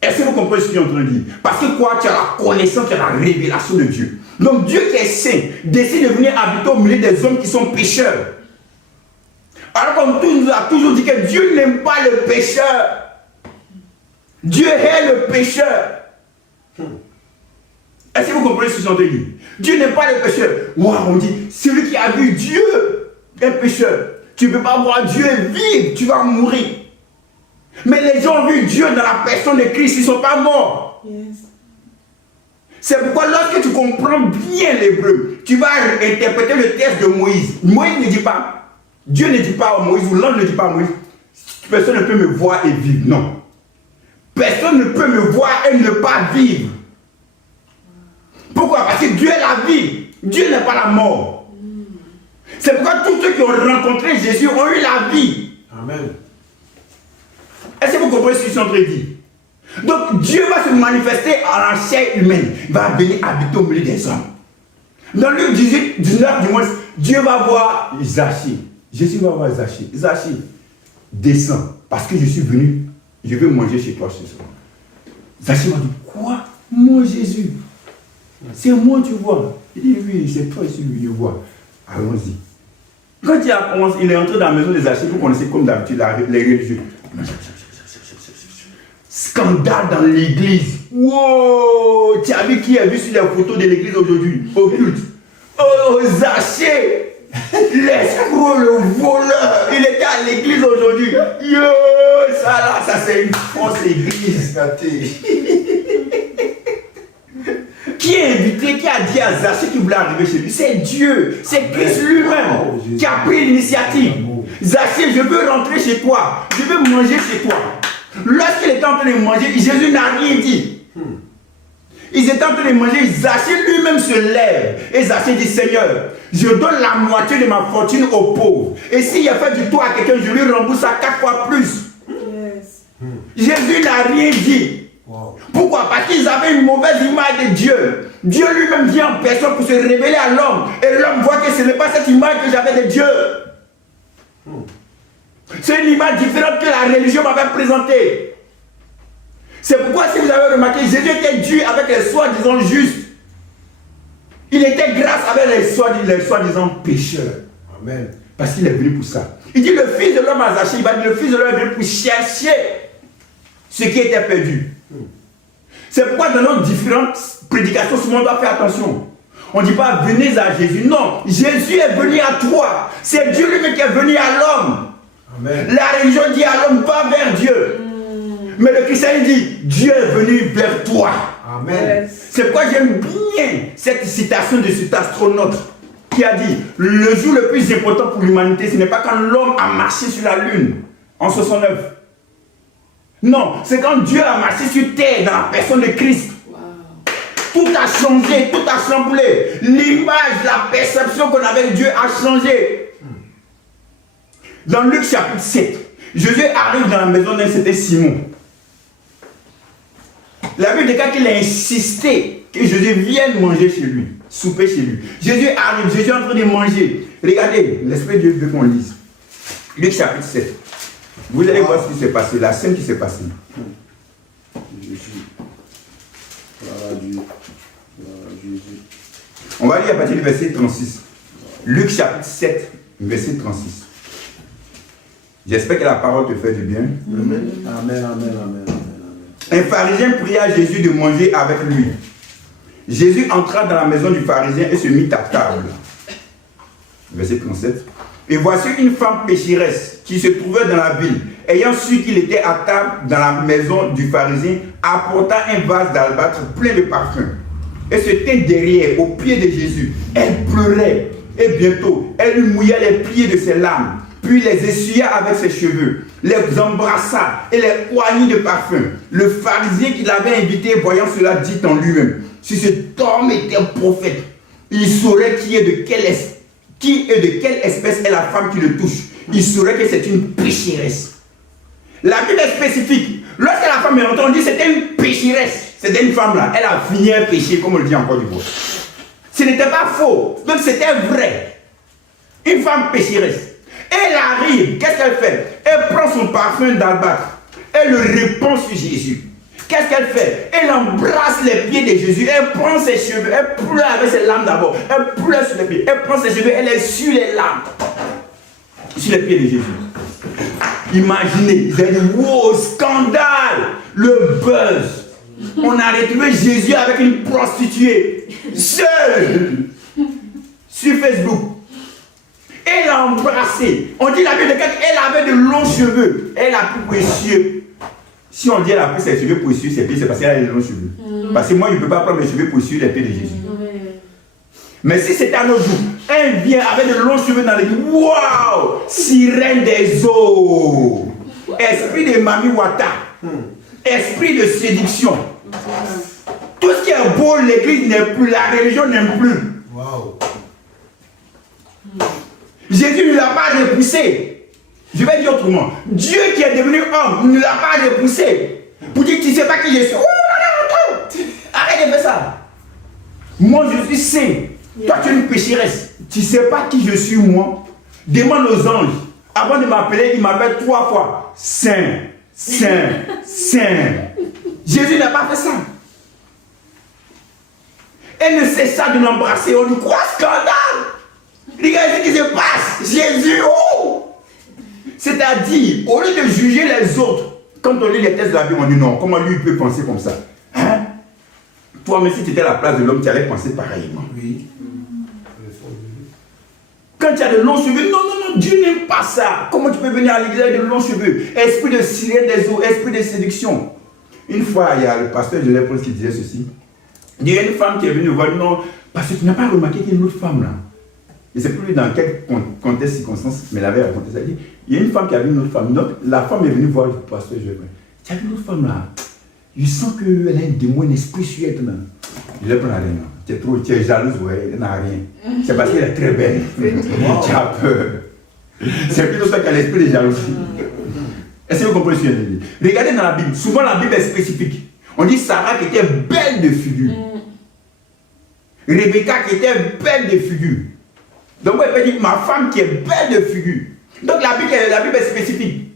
Est-ce que vous comprenez ce que je suis en train de dire? Parce que quoi? Tu as la connaissance, tu as la révélation de Dieu. Donc Dieu qui est saint décide de venir habiter au milieu des hommes qui sont pécheurs. Alors qu'on nous a toujours dit que Dieu n'aime pas le pécheur. Dieu hait le pécheur. Est-ce que vous comprenez ce que je suis en train de dire? Dieu n'aime pas le pécheur. Wow, on dit, celui qui a vu Dieu est pécheur. Tu ne peux pas voir Dieu vivre, tu vas mourir. Mais les gens ont vu Dieu dans la personne de Christ, ils ne sont pas morts. Yes. C'est pourquoi lorsque tu comprends bien l'hébreu, tu vas interpréter le texte de Moïse. Moïse ne dit pas, Dieu ne dit pas à Moïse, ou l'ange ne dit pas à Moïse, personne ne peut me voir et vivre. Non. Personne ne peut me voir et ne pas vivre. Pourquoi? Parce que Dieu est la vie. Dieu n'est pas la mort. C'est pourquoi tous ceux qui ont rencontré Jésus ont eu la vie. Amen. Est-ce que vous comprenez ce que je suis en train de dire? Donc Dieu va se manifester en la chair humaine. Il va venir habiter au milieu des hommes. Dans Luc 18, 19 du moins, Dieu va voir Zachée. Jésus va voir Zachée. Zachée, descends. Parce que je suis venu, je vais manger chez toi ce soir. Zachée m'a dit, quoi? Moi Jésus? C'est moi tu vois. Il dit, oui, c'est toi ici, lui, je vois. Allons-y. Quand il a commencé, il est entré dans la maison des Zachée, vous connaissez comme d'habitude les religieux. Scandale dans l'église. Wow! Tu as vu qui a vu sur les photos de l'église aujourd'hui? Au culte. Oh, Zachée! L'escroc, le voleur! Il était à l'église aujourd'hui. Yo! Ça là, ça c'est une fausse église. Qui est invité, qui a dit à Zachée qu'il voulait arriver chez lui? C'est Dieu, c'est Christ lui-même qui a pris l'initiative. Zachée, je veux rentrer chez toi, je veux manger chez toi. Lorsqu'il était en train de manger, Jésus n'a rien dit. Ils étaient en train de manger, Zaché lui-même se lève. Et Zaché dit, Seigneur, je donne la moitié de ma fortune aux pauvres. Et s'il a fait du tort à quelqu'un, je lui rembourse à 4 fois plus. Yes. Jésus n'a rien dit. Wow. Pourquoi? Parce qu'ils avaient une mauvaise image de Dieu. Dieu lui-même vient en personne pour se révéler à l'homme. Et l'homme voit que ce n'est pas cette image que j'avais de Dieu. C'est une image différente que la religion m'avait présentée. C'est pourquoi, si vous avez remarqué, Jésus était Dieu avec les soi-disant justes. Il était grâce avec les soi-disant pécheurs. Amen. Parce qu'il est venu pour ça. Il dit, le Fils de l'homme a Zaché, il va dire, le Fils de l'homme est venu pour chercher ce qui était perdu. C'est pourquoi dans nos différentes prédications, souvent on doit faire attention. On ne dit pas venez à Jésus. Non, Jésus est venu à toi. C'est Dieu lui-même qui est venu à l'homme. Amen. La religion dit à l'homme va vers Dieu. Mais le chrétien dit Dieu est venu vers toi. Amen. Yes. C'est pourquoi j'aime bien cette citation de cet astronaute qui a dit le jour le plus important pour l'humanité, ce n'est pas quand l'homme a marché sur la lune en 69. Non, c'est quand Dieu a marché sur terre dans la personne de Christ. Wow. Tout a changé, tout a chamboulé. L'image, la perception qu'on avait de Dieu a changé. Dans Luc chapitre 7, Jésus arrive dans la maison d'un certain Simon. La Bible déclare qu'il a insisté que Jésus vienne manger chez lui, souper chez lui. Jésus arrive, Jésus est en train de manger. Regardez, l'Esprit de Dieu veut qu'on lise. Luc chapitre 7. Vous allez voir ce qui s'est passé, la scène qui s'est passée. Jésus. Gloire à Dieu. Gloire à Jésus. On va lire à partir du verset 36. Luc chapitre 7, verset 36. J'espère que la parole te fait du bien. Amen. Amen. Amen. Amen. Un pharisien pria Jésus de manger avec lui. Jésus entra dans la maison du pharisien et se mit à table. Verset 37. Et voici une femme pécheresse qui se trouvait dans la ville, ayant su qu'il était à table dans la maison du pharisien, apporta un vase d'albâtre plein de parfums. Et se tint derrière, au pied de Jésus. Elle pleurait. Et bientôt, elle lui mouilla les pieds de ses larmes, puis les essuya avec ses cheveux, les embrassa et les oignit de parfum. Le pharisien qui l'avait invité, voyant cela, dit en lui-même, si cet homme était un prophète, il saurait qui et de quelle espèce est la femme qui le touche. Il saurait que c'est une pécheresse. La Bible est spécifique. Lorsque la femme est rentrée, on dit que c'était une pécheresse. C'était une femme là. Elle a fini un péché, comme on le dit en Côte d'Ivoire. Ce n'était pas faux. Donc c'était vrai. Une femme pécheresse. Elle arrive. Qu'est-ce qu'elle fait? Elle prend son parfum d'albâtre. Elle le répand sur Jésus. Qu'est-ce qu'elle fait? Elle embrasse les pieds de Jésus. Elle prend ses cheveux. Elle pleure avec ses larmes d'abord. Elle pleure sur les pieds. Elle prend ses cheveux. Elle essuie les larmes sur les pieds de Jésus. Imaginez. Ils ont dit, wow, scandale. Le buzz. On a retrouvé Jésus avec une prostituée. Seule. Sur Facebook. Elle l'a embrassé. On dit la Bible qu'elle avait de longs cheveux. Elle a pris pour essuyer. Si on dit elle a pris ses cheveux pour essuyer ses pieds, c'est parce qu'elle a de longs cheveux. Parce que moi, je ne peux pas prendre mes cheveux pour essuyer les pieds de Jésus. Mais si c'était un autre jour, elle vient avec de longs cheveux dans les yeux. Waouh! Sirène des eaux. Esprit de Mami Wata. Esprit de séduction. Tout ce qui est beau, l'église n'est plus, la religion n'aime plus. Wow. Jésus ne l'a pas repoussé. Je vais dire autrement. Dieu qui est devenu homme ne l'a pas repoussé. Pour dire tu ne sais pas qui je suis. Arrête de faire ça. Moi je suis saint. Toi tu es une pécheresse. Tu ne sais pas qui je suis moi. Demande aux anges. Avant de m'appeler, il m'appelle 3 fois. Saint, saint, saint. Jésus n'a pas fait ça. Elle ne cessa de l'embrasser. On dit quoi scandale? Regardez ce qui se passe. Jésus, oh! C'est-à-dire, au lieu de juger les autres, quand on lit les textes de la Bible, on dit non, comment lui il peut penser comme ça? Hein? Toi, même si tu étais à la place de l'homme, tu allais penser pareillement. Oui. Quand tu as de longs cheveux, non, non, non, Dieu n'aime pas ça. Comment tu peux venir à l'église avec de longs cheveux? Esprit de sirène des eaux, esprit de séduction. Une fois, il y a le pasteur Joseph Prince qui disait ceci. Il y a une femme qui est venue voir, non, parce que tu n'as pas remarqué qu'il y a une autre femme là. Je ne sais plus dans quel contexte, circonstance, mais elle avait raconté ça. Il y a une femme qui a vu une autre femme. Donc, la femme est venue voir le pasteur Joseph. Tu as vu une autre femme là? Je sens qu'elle a un démon, un esprit sur elle. Je l'ai pris la reine. Tu es jalouse, ouais, elle n'a rien. C'est parce qu'elle est très belle. Tu as peur. C'est plutôt ça qu'elle a l'esprit de jalousie. Est-ce que vous comprenez ce que je dis? Regardez dans la Bible. Souvent la Bible est spécifique. On dit Sarah qui était belle de figure. Rebecca qui était belle de figure. Donc elle peut dire ma femme qui est belle de figure. Donc la Bible est spécifique.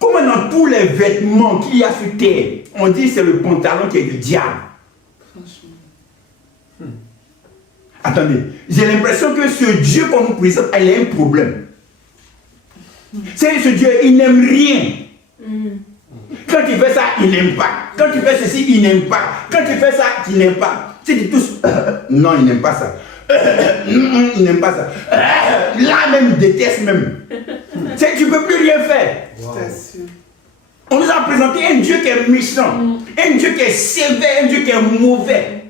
Comme dans tous les vêtements qu'il y a sur terre, on dit c'est le pantalon qui est du diable. Attendez, j'ai l'impression que ce Dieu qu'on nous présente, il a un problème. C'est ce Dieu, il n'aime rien. Quand tu fais ça, il n'aime pas. Quand tu fais ceci, il n'aime pas. Quand tu fais ça, il n'aime pas. Tu dis tous, non, il n'aime pas ça. Il n'aime pas ça. Là même, il déteste même. Tu ne peux plus rien faire. Wow. On nous a présenté un Dieu qui est méchant, un Dieu qui est sévère, un Dieu qui est mauvais.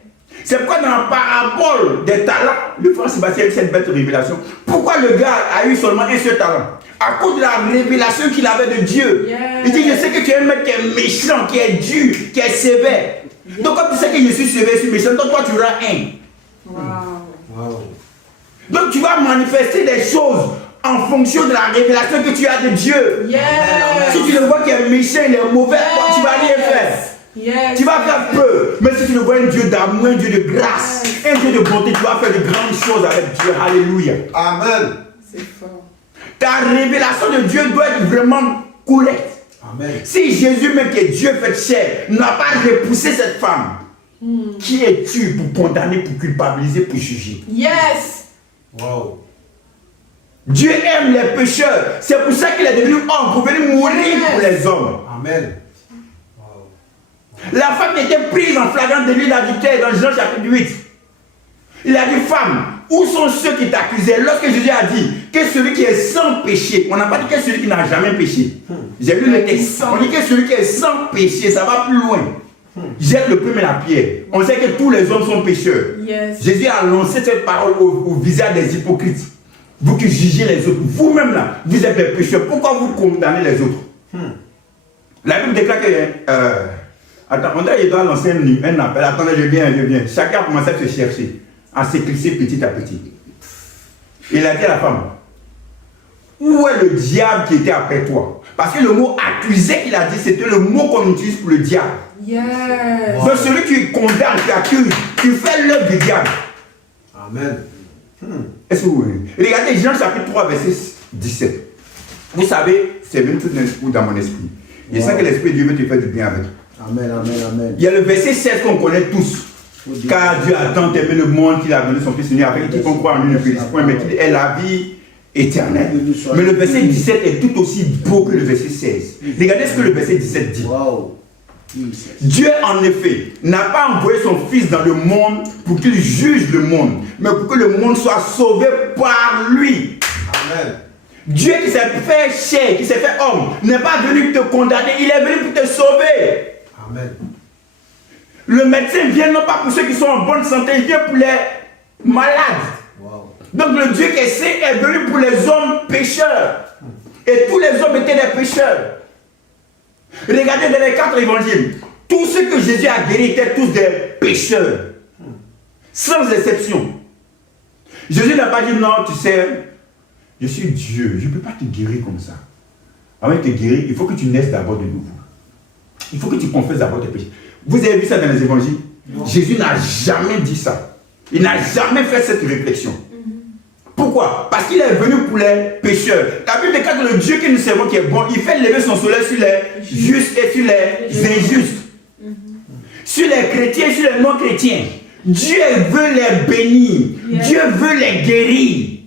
C'est pourquoi dans la parabole des talents, le frère Sébastien a eu cette belle révélation. Pourquoi le gars a eu seulement un seul talent? À cause de la révélation qu'il avait de Dieu. Yeah. Il dit, je sais que tu es un mec qui est méchant, qui est dur, qui est sévère. Yeah. Donc comme tu sais que je suis sévère, je suis méchant, donc toi tu auras un. Wow. Donc tu vas manifester des choses en fonction de la révélation que tu as de Dieu. Yes. Si tu le vois qui est méchant, il est mauvais, tu vas rien faire. Yes. Tu vas faire peur. Mais si tu le vois un Dieu d'amour, un Dieu de grâce, un Dieu de bonté, tu vas faire de grandes choses avec Dieu. Alléluia. Amen. C'est fort. Ta révélation de Dieu doit être vraiment correcte. Amen. Si Jésus, même qui est Dieu fait chair, n'a pas repoussé cette femme, qui es-tu pour condamner, pour culpabiliser, pour juger? Yes. Wow. Dieu aime les pécheurs. C'est pour ça qu'il est devenu homme, pour venir mourir pour les hommes. Amen. La femme était prise en flagrant délit d'adultère dans Jean chapitre 8. Il a dit, femme, où sont ceux qui t'accusaient? Lorsque Jésus a dit que celui qui est sans péché, on n'a pas dit que celui qui n'a jamais péché. J'ai lu le texte. On dit que celui qui est sans péché, ça va plus loin. Jette le premier la pierre. On sait que tous les hommes sont pécheurs. Yes. Jésus a lancé cette parole au visage des hypocrites. Vous qui jugez les autres, vous-même là, vous êtes des pécheurs. Pourquoi vous condamnez les autres? La Bible déclare que... attends, on doit lancer un appel. Attendez, je viens. Chacun a commencé à se chercher, à s'éclipser petit à petit. Il a dit à la femme, où est le diable qui était après toi? Parce que le mot accusé qu'il a dit, c'était le mot qu'on utilise pour le diable. Yes. Donc celui qui condamne, qui accuse, tu fais l'œuvre du diable. Amen. Est-ce que vous voyez? Regardez Jean chapitre 3, verset 17. Vous savez, c'est venu tout d'un coup dans mon esprit. Je sens que l'Esprit de Dieu veut te faire du bien avec. Amen, amen, amen. Il y a le verset 16 qu'on connaît tous. Car Dieu a tant aimé le monde qu'il a donné son Fils unique, avec qui qu'on croit en lui ne périsse point, mais qu'il est la vie éternelle. Mais le verset 17 est tout aussi beau que le verset 16. Regardez ce que le verset 17 dit. Wow. Dieu, en effet, n'a pas envoyé son Fils dans le monde pour qu'il juge le monde, mais pour que le monde soit sauvé par lui. Amen. Dieu qui s'est fait chair, qui s'est fait homme, n'est pas venu te condamner, il est venu pour te sauver. Amen. Le médecin vient non pas pour ceux qui sont en bonne santé, il vient pour les malades. Wow. Donc le Dieu qui est saint est venu pour les hommes pécheurs. Et tous les hommes étaient des pécheurs. Regardez dans les 4 évangiles, tous ceux que Jésus a guéris étaient tous des pécheurs. Sans exception. Jésus n'a pas dit non, tu sais, je suis Dieu, je ne peux pas te guérir comme ça. Avant de te guérir, il faut que tu naisses d'abord de nouveau. Il faut que tu confesses d'abord tes péchés. Vous avez vu ça dans les évangiles? Non. Jésus n'a jamais dit ça. Il n'a jamais fait cette réflexion. Pourquoi? Parce qu'il est venu pour les pécheurs. La Bible déclare que le Dieu que nous servons qui est bon, il fait lever son soleil sur les justes et sur les injustes. Sur les chrétiens et sur les non-chrétiens. Dieu veut les bénir. Yes. Dieu veut les guérir.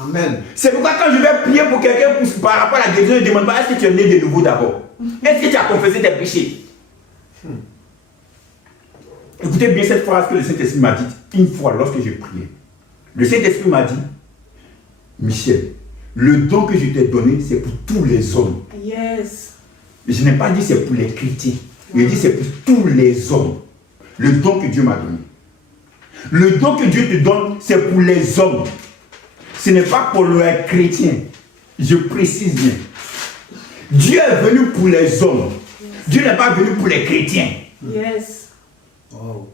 Amen. C'est pourquoi quand je vais prier pour quelqu'un par rapport à la guérison, je ne demande pas est-ce que tu es né de nouveau d'abord? Est-ce que tu as confessé tes péchés? Écoutez bien cette phrase que le Saint-Esprit m'a dit une fois lorsque je priais. Le Saint-Esprit m'a dit, Michel, le don que je t'ai donné, c'est pour tous les hommes. Yes. Je n'ai pas dit c'est pour les chrétiens. Je dis c'est pour tous les hommes. Le don que Dieu m'a donné. Le don que Dieu te donne, c'est pour les hommes. Ce n'est pas pour les chrétiens. Je précise bien. Dieu est venu pour les hommes. Yes. Dieu n'est pas venu pour les chrétiens. Yes. Oh.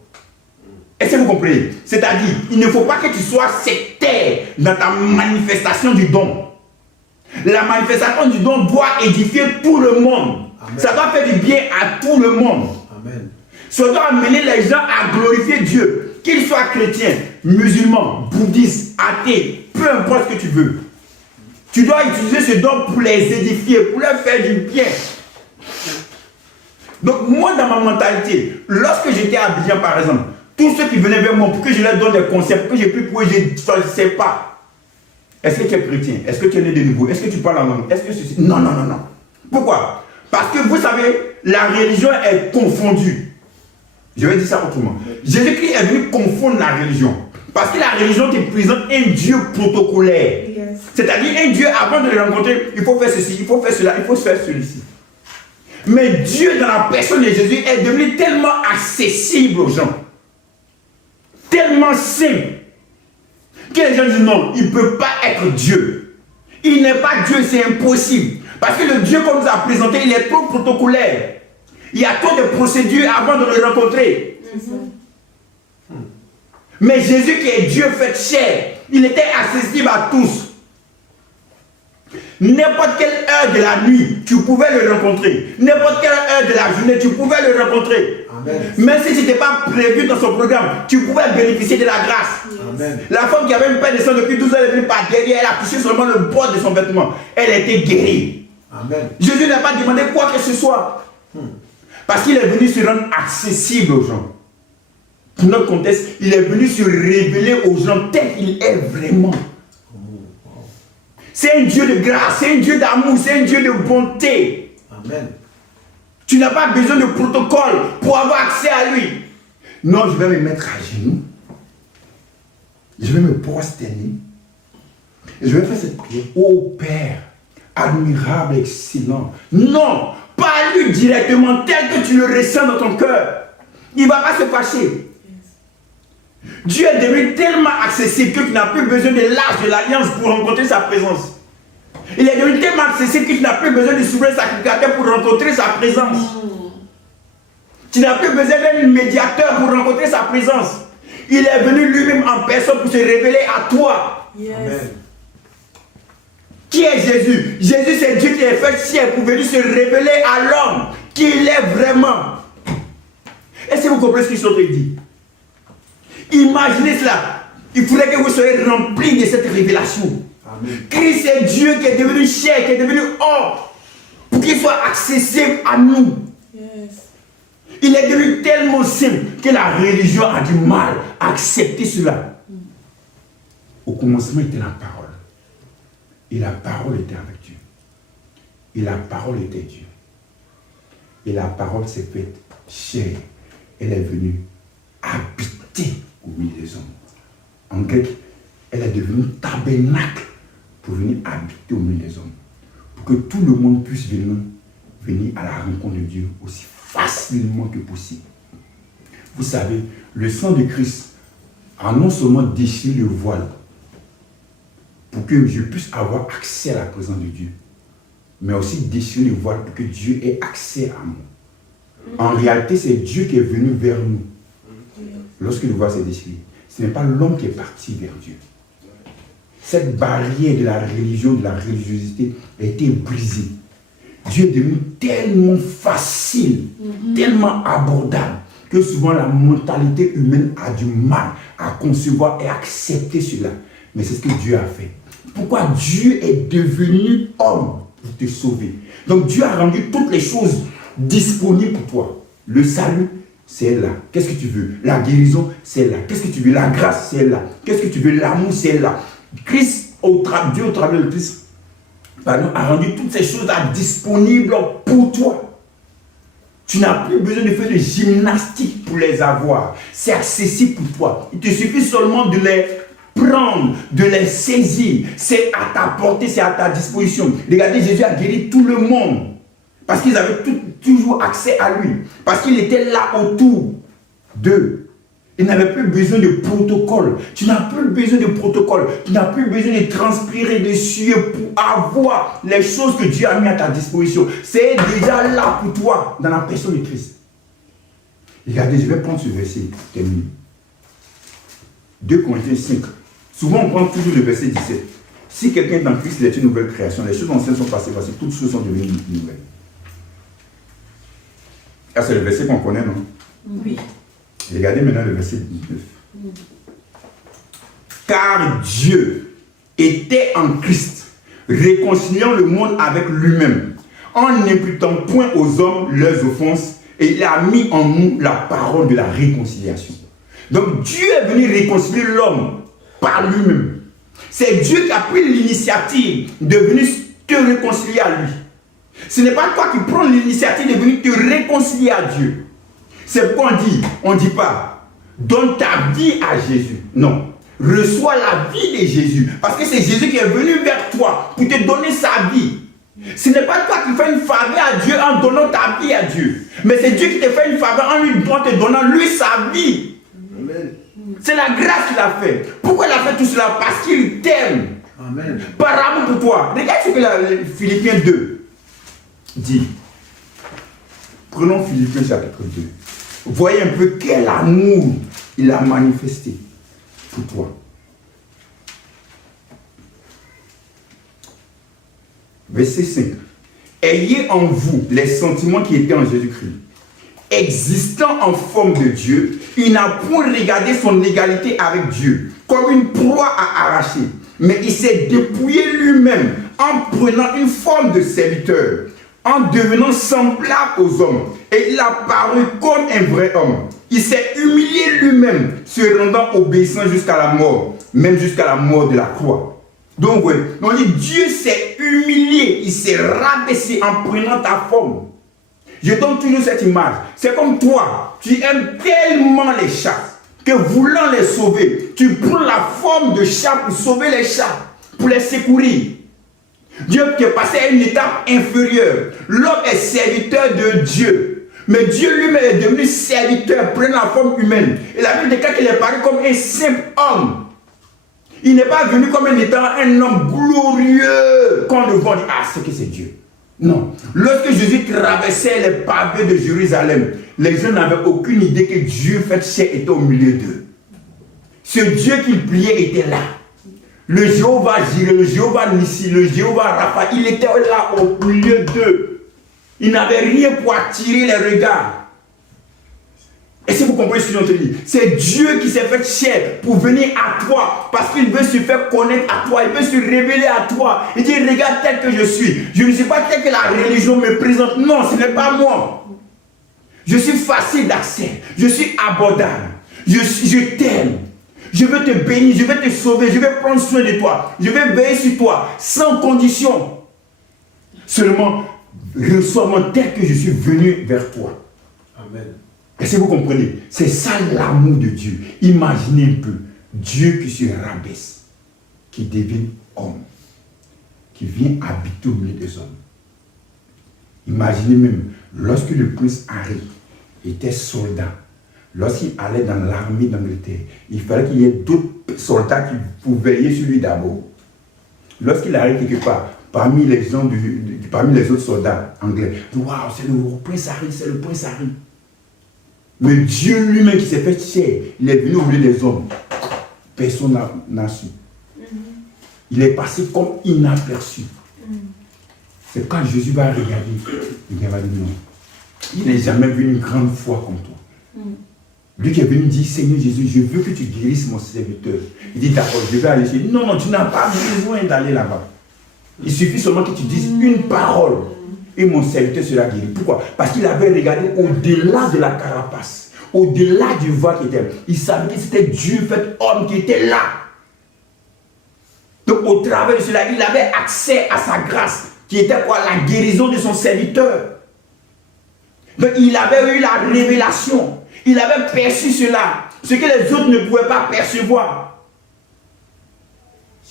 Est-ce que vous comprenez? C'est-à-dire, il ne faut pas que tu sois sectaire dans ta manifestation du don. La manifestation du don doit édifier tout le monde. Amen. Ça doit faire du bien à tout le monde. Amen. Ça doit amener les gens à glorifier Dieu. Qu'ils soient chrétiens, musulmans, bouddhistes, athées, peu importe ce que tu veux. Tu dois utiliser ce don pour les édifier, pour leur faire du bien. Donc moi, dans ma mentalité, lorsque j'étais à Abidjan par exemple, tous ceux qui venaient vers moi pour que je leur donne des conseils, pour que je puisse pouvoir, je ne sais pas. Est-ce que tu es chrétien? Est-ce que tu es né de nouveau? Est-ce que tu parles en langue? Est-ce que ceci? Non, non, non, non. Pourquoi? Parce que vous savez, la religion est confondue. Je vais dire ça autrement. Jésus-Christ est venu confondre la religion. Parce que la religion te présente un Dieu protocolaire. Yes. C'est-à-dire un Dieu, avant de le rencontrer, il faut faire ceci, il faut faire cela, il faut faire celui-ci. Mais Dieu, dans la personne de Jésus, est devenu tellement accessible aux gens. Tellement simple. Que les gens disent non, il ne peut pas être Dieu. Il n'est pas Dieu, c'est impossible. Parce que le Dieu qu'on nous a présenté, il est trop protocolaire. Il y a trop de procédures avant de le rencontrer. Mais Jésus qui est Dieu fait chair, il était accessible à tous. N'importe quelle heure de la nuit, tu pouvais le rencontrer. N'importe quelle heure de la journée, tu pouvais le rencontrer. Amen. Même si ce n'était pas prévu dans son programme, tu pouvais bénéficier de la grâce. Amen. La femme qui avait une peine de sang depuis 12 ans, elle est venue par derrière, elle a touché seulement le bord de son vêtement. Elle était guérie. Amen. Jésus n'a pas demandé quoi que ce soit. Parce qu'il est venu se rendre accessible aux gens. Pour notre contexte, il est venu se révéler aux gens tel qu'il est vraiment. C'est un Dieu de grâce, c'est un Dieu d'amour, c'est un Dieu de bonté. Amen. Tu n'as pas besoin de protocole pour avoir accès à lui. Non, je vais me mettre à genoux. Je vais me prosterner. Et je vais faire cette prière. Ô Père, admirable, excellent. Non, pas à lui directement, tel que tu le ressens dans ton cœur. Il ne va pas se fâcher. Dieu est devenu tellement accessible que tu n'as plus besoin de l'âge de l'alliance pour rencontrer sa présence. Il est devenu tellement accessible que tu n'as plus besoin de souverain sacrificateur pour rencontrer sa présence. Tu n'as plus besoin d'un médiateur pour rencontrer sa présence. Il est venu lui-même en personne pour se révéler à toi. Yes. Amen. Qui est Jésus? Jésus, c'est Dieu qui est fait chair pour venir se révéler à l'homme qui il est vraiment. Est-ce que vous comprenez ce qu'il sont dit? Imaginez cela. Il faudrait que vous soyez remplis de cette révélation. Amen. Christ est Dieu qui est devenu chair, qui est devenu homme, pour qu'il soit accessible à nous. Yes. Il est devenu tellement simple que la religion a du mal à accepter cela. Au commencement était la parole. Et la parole était avec Dieu. Et la parole était Dieu. Et la parole s'est faite chair. Elle est venue habiter au milieu des hommes. En grec, elle est devenue tabernacle pour venir habiter au milieu des hommes. Pour que tout le monde puisse venir à la rencontre de Dieu aussi facilement que possible. Vous savez, le sang de Christ a non seulement déchiré le voile pour que je puisse avoir accès à la présence de Dieu, mais aussi déchirer le voile pour que Dieu ait accès à moi. En réalité, c'est Dieu qui est venu vers nous. Lorsque le voile s'est déchiré, ce n'est pas l'homme qui est parti vers Dieu. Cette barrière de la religion, de la religiosité a été brisée. Dieu est devenu tellement facile, tellement abordable, que souvent la mentalité humaine a du mal à concevoir et accepter cela. Mais c'est ce que Dieu a fait. Pourquoi Dieu est devenu homme pour te sauver? Donc Dieu a rendu toutes les choses disponibles pour toi. Le salut, c'est là. Qu'est-ce que tu veux? La guérison, c'est là. Qu'est-ce que tu veux? La grâce, c'est là. Qu'est-ce que tu veux? L'amour, c'est là. Christ, Dieu au travers de Christ, a rendu toutes ces choses-là disponibles pour toi. Tu n'as plus besoin de faire de gymnastique pour les avoir. C'est accessible pour toi. Il te suffit seulement de les prendre, de les saisir. C'est à ta portée, c'est à ta disposition. Regardez, Jésus a guéri tout le monde. Parce qu'ils avaient toujours accès à lui. Parce qu'il était là autour d'eux. Il n'avait plus besoin de protocole. Tu n'as plus besoin de protocole. Tu n'as plus besoin de transpirer dessus pour avoir les choses que Dieu a mis à ta disposition. C'est déjà là pour toi, dans la personne de Christ. Regardez, je vais prendre ce verset, terminé. 2 Corinthiens 5. Souvent, on prend toujours le verset 17. Si quelqu'un est en Christ, il est une nouvelle création. Les choses anciennes sont passées, parce que toutes choses sont devenues nouvelles. Ah, c'est le verset qu'on connaît, non? Oui. Regardez maintenant le verset 19. Car Dieu était en Christ, réconciliant le monde avec lui-même, en n'imputant point aux hommes leurs offenses, et il a mis en nous la parole de la réconciliation. Donc Dieu est venu réconcilier l'homme par lui-même. C'est Dieu qui a pris l'initiative de venir te réconcilier à lui. Ce n'est pas toi qui prends l'initiative de venir te réconcilier à Dieu. C'est pourquoi on ne dit pas, donne ta vie à Jésus. Non, reçois la vie de Jésus. Parce que c'est Jésus qui est venu vers toi pour te donner sa vie. Ce n'est pas toi qui fais une faveur à Dieu en donnant ta vie à Dieu. Mais c'est Dieu qui te fait une faveur en te donnant lui sa vie. Amen. C'est la grâce qu'il a fait. Pourquoi il a fait tout cela? Parce qu'il t'aime. Amen. Par amour pour toi. Regarde ce que Philippiens 2 dit. Prenons Philippiens chapitre 2. Voyez un peu quel amour il a manifesté pour toi. Verset 5. Ayez en vous les sentiments qui étaient en Jésus-Christ. Existant en forme de Dieu, il n'a point regardé son égalité avec Dieu comme une proie à arracher, mais il s'est dépouillé lui-même en prenant une forme de serviteur, en devenant semblable aux hommes, et il a paru comme un vrai homme. Il s'est humilié lui-même, se rendant obéissant jusqu'à la mort, même jusqu'à la mort de la croix. Donc, ouais, on dit Dieu s'est humilié, il s'est rabaissé en prenant ta forme. Je donne toujours cette image. C'est comme toi, tu aimes tellement les chats que voulant les sauver, tu prends la forme de chat pour sauver les chats, pour les secourir. Dieu qui est passé à une étape inférieure. L'homme est serviteur de Dieu. Mais Dieu lui-même est devenu serviteur, prenant la forme humaine. Et la Bible déclare qu'il est paru comme un simple homme. Il n'est pas venu comme étant un homme glorieux qu'on le voit. Ah, c'est que c'est Dieu. Non. Lorsque Jésus traversait les pavés de Jérusalem, les gens n'avaient aucune idée que Dieu fait chair était au milieu d'eux. Ce Dieu qu'il priait était là. Le Jéhovah Jireh, le Jéhovah Nissi, le Jéhovah Rapha, il était là au milieu d'eux. Il n'avait rien pour attirer les regards. Et si vous comprenez ce que je te dis, c'est Dieu qui s'est fait chair pour venir à toi parce qu'il veut se faire connaître à toi, il veut se révéler à toi. Il dit, regarde tel que je suis. Je ne suis pas tel que la religion me présente. Non, ce n'est pas moi. Je suis facile d'accès. Je suis abordable. Je t'aime. Je veux te bénir, je veux te sauver, je vais prendre soin de toi. Je vais veiller sur toi, sans condition. Seulement, reçois-moi tel que je suis venu vers toi. Amen. Est-ce que vous comprenez? C'est ça l'amour de Dieu. Imaginez un peu, Dieu qui se rabaisse, qui devient homme, qui vient habiter au milieu des hommes. Imaginez même, lorsque le prince Harry était soldat, lorsqu'il allait dans l'armée d'Angleterre, il fallait qu'il y ait d'autres soldats qui pouvaient veiller sur lui d'abord. Lorsqu'il arrive quelque part, parmi les gens parmi les autres soldats anglais, waouh, c'est le prince Harry, c'est le prince Harry. Mais Dieu lui-même qui s'est fait chair, il est venu au milieu des hommes. Personne n'a su. Il est passé comme inaperçu. C'est quand Jésus va regarder, il va dire non. Il n'est jamais vu une grande foi comme toi. Lui qui est venu dire, Seigneur Jésus, je veux que tu guérisses mon serviteur. Il dit, d'accord, je vais aller chez lui. Non, non, tu n'as pas besoin d'aller là-bas. Il suffit seulement que tu dises une parole. Et mon serviteur sera guéri. Pourquoi? Parce qu'il avait regardé au-delà de la carapace, au-delà du voile qui était. Il savait que c'était Dieu fait homme qui était là. Donc au travers de cela, il avait accès à sa grâce, qui était quoi? La guérison de son serviteur. Donc il avait eu la révélation. Il avait perçu cela, ce que les autres ne pouvaient pas percevoir.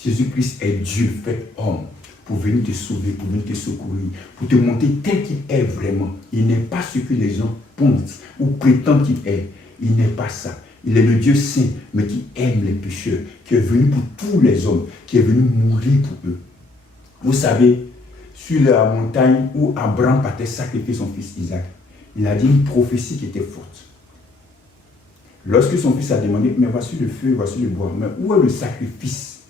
Jésus-Christ est Dieu fait homme. Pour venir te sauver, pour venir te secourir, pour te montrer tel qu'il est vraiment. Il n'est pas ce que les gens pensent ou prétendent qu'il est. Il n'est pas ça. Il est le Dieu saint, mais qui aime les pécheurs, qui est venu pour tous les hommes, qui est venu mourir pour eux. Vous savez, sur la montagne où Abraham partait sacrifier son fils Isaac, il a dit une prophétie qui était forte. Lorsque son fils a demandé, mais voici le feu, voici le bois, mais où est le sacrifice?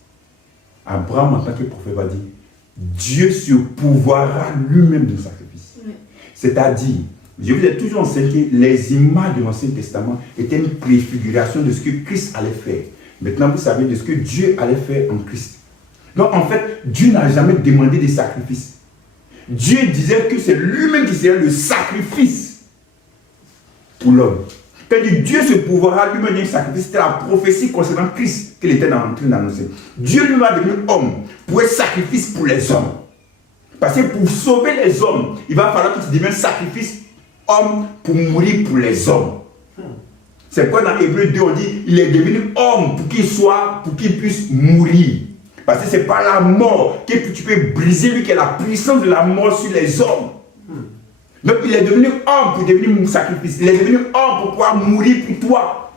Abraham, en tant que prophète, va dire, Dieu se pourvoira lui-même d'un sacrifice. Oui. C'est-à-dire, je vous ai toujours enseigné que les images de l'Ancien Testament étaient une préfiguration de ce que Christ allait faire. Maintenant, vous savez de ce que Dieu allait faire en Christ. Donc, en fait, Dieu n'a jamais demandé des sacrifices. Dieu disait que c'est lui-même qui serait le sacrifice pour l'homme. C'est-à-dire, Dieu se pourvoira lui-même d'un sacrifice. C'était la prophétie concernant Christ qu'il était en train d'annoncer. Dieu lui-même va devenir homme pour être sacrifice pour les hommes. Parce que pour sauver les hommes, il va falloir qu'il devienne sacrifice homme pour mourir pour les hommes. C'est pourquoi dans Hébreux 2, on dit il est devenu homme pour qu'il puisse mourir. Parce que c'est par la mort que tu peux briser lui qui a la puissance de la mort sur les hommes. Donc il est devenu homme pour devenir mon sacrifice. Il est devenu homme pour pouvoir mourir pour toi.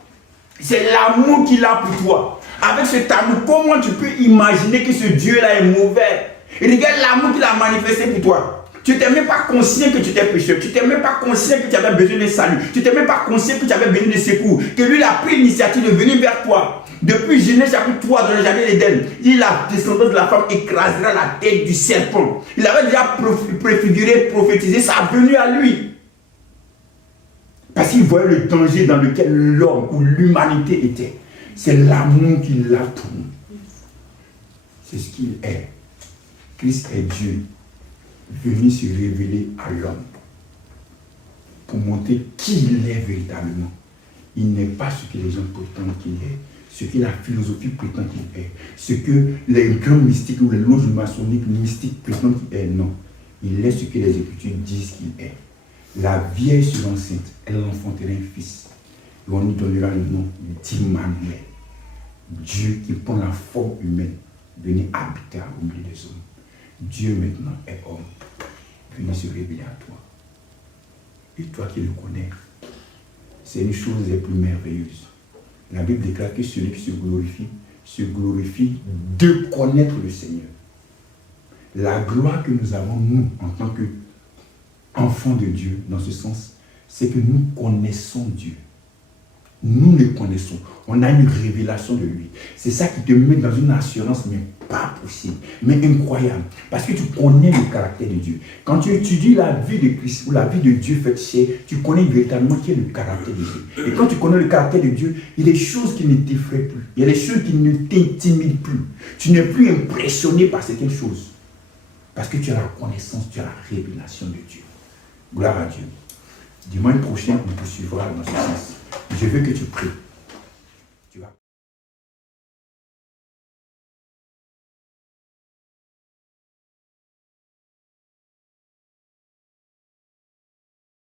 C'est l'amour qu'il a pour toi. Avec cet amour, comment tu peux imaginer que ce Dieu-là est mauvais? Et regarde l'amour qu'il a manifesté pour toi. Tu n'étais même pas conscient que tu étais pécheur. Tu n'étais même pas conscient que tu avais besoin de salut. Tu n'étais même pas conscient que tu avais besoin de secours. Que lui, il a pris l'initiative de venir vers toi. Depuis Genèse chapitre 3 dans le jardin d'Éden, il la descendance de la femme écrasera la tête du serpent. Il avait déjà préfiguré, prophétisé sa venue à lui. Parce qu'il voyait le danger dans lequel l'homme ou l'humanité était. C'est l'amour qu'il a pour nous. C'est ce qu'il est. Christ est Dieu, venu se révéler à l'homme pour montrer qui il est véritablement. Il n'est pas ce que les gens prétendent qu'il est, ce que la philosophie prétend qu'il est, ce que les grands mystiques ou les loges maçonniques mystiques prétendent qu'il est. Non, il est ce que les Écritures disent qu'il est. La vieille sera enceinte, elle enfantera un fils. Et on lui donnera le nom d'Immanuel. Dieu qui prend la forme humaine, venir habiter au milieu des hommes. Dieu maintenant est homme, venu se révéler à toi. Et toi qui le connais, c'est une chose des plus merveilleuses. La Bible déclare que celui qui se glorifie de connaître le Seigneur. La gloire que nous avons, nous, en tant qu'enfants de Dieu, dans ce sens, c'est que nous connaissons Dieu. Nous le connaissons. On a une révélation de lui. C'est ça qui te met dans une assurance, mais pas possible, mais incroyable. Parce que tu connais le caractère de Dieu. Quand tu étudies la vie de Christ ou la vie de Dieu faite chair, tu connais véritablement quel est le caractère de Dieu. Et quand tu connais le caractère de Dieu, il y a des choses qui ne t'effraient plus. Il y a des choses qui ne t'intimident plus. Tu n'es plus impressionné par certaines choses. Parce que tu as la connaissance, tu as la révélation de Dieu. Gloire à Dieu. Dimanche prochain, on poursuivra dans ce sens. Je veux que tu pries.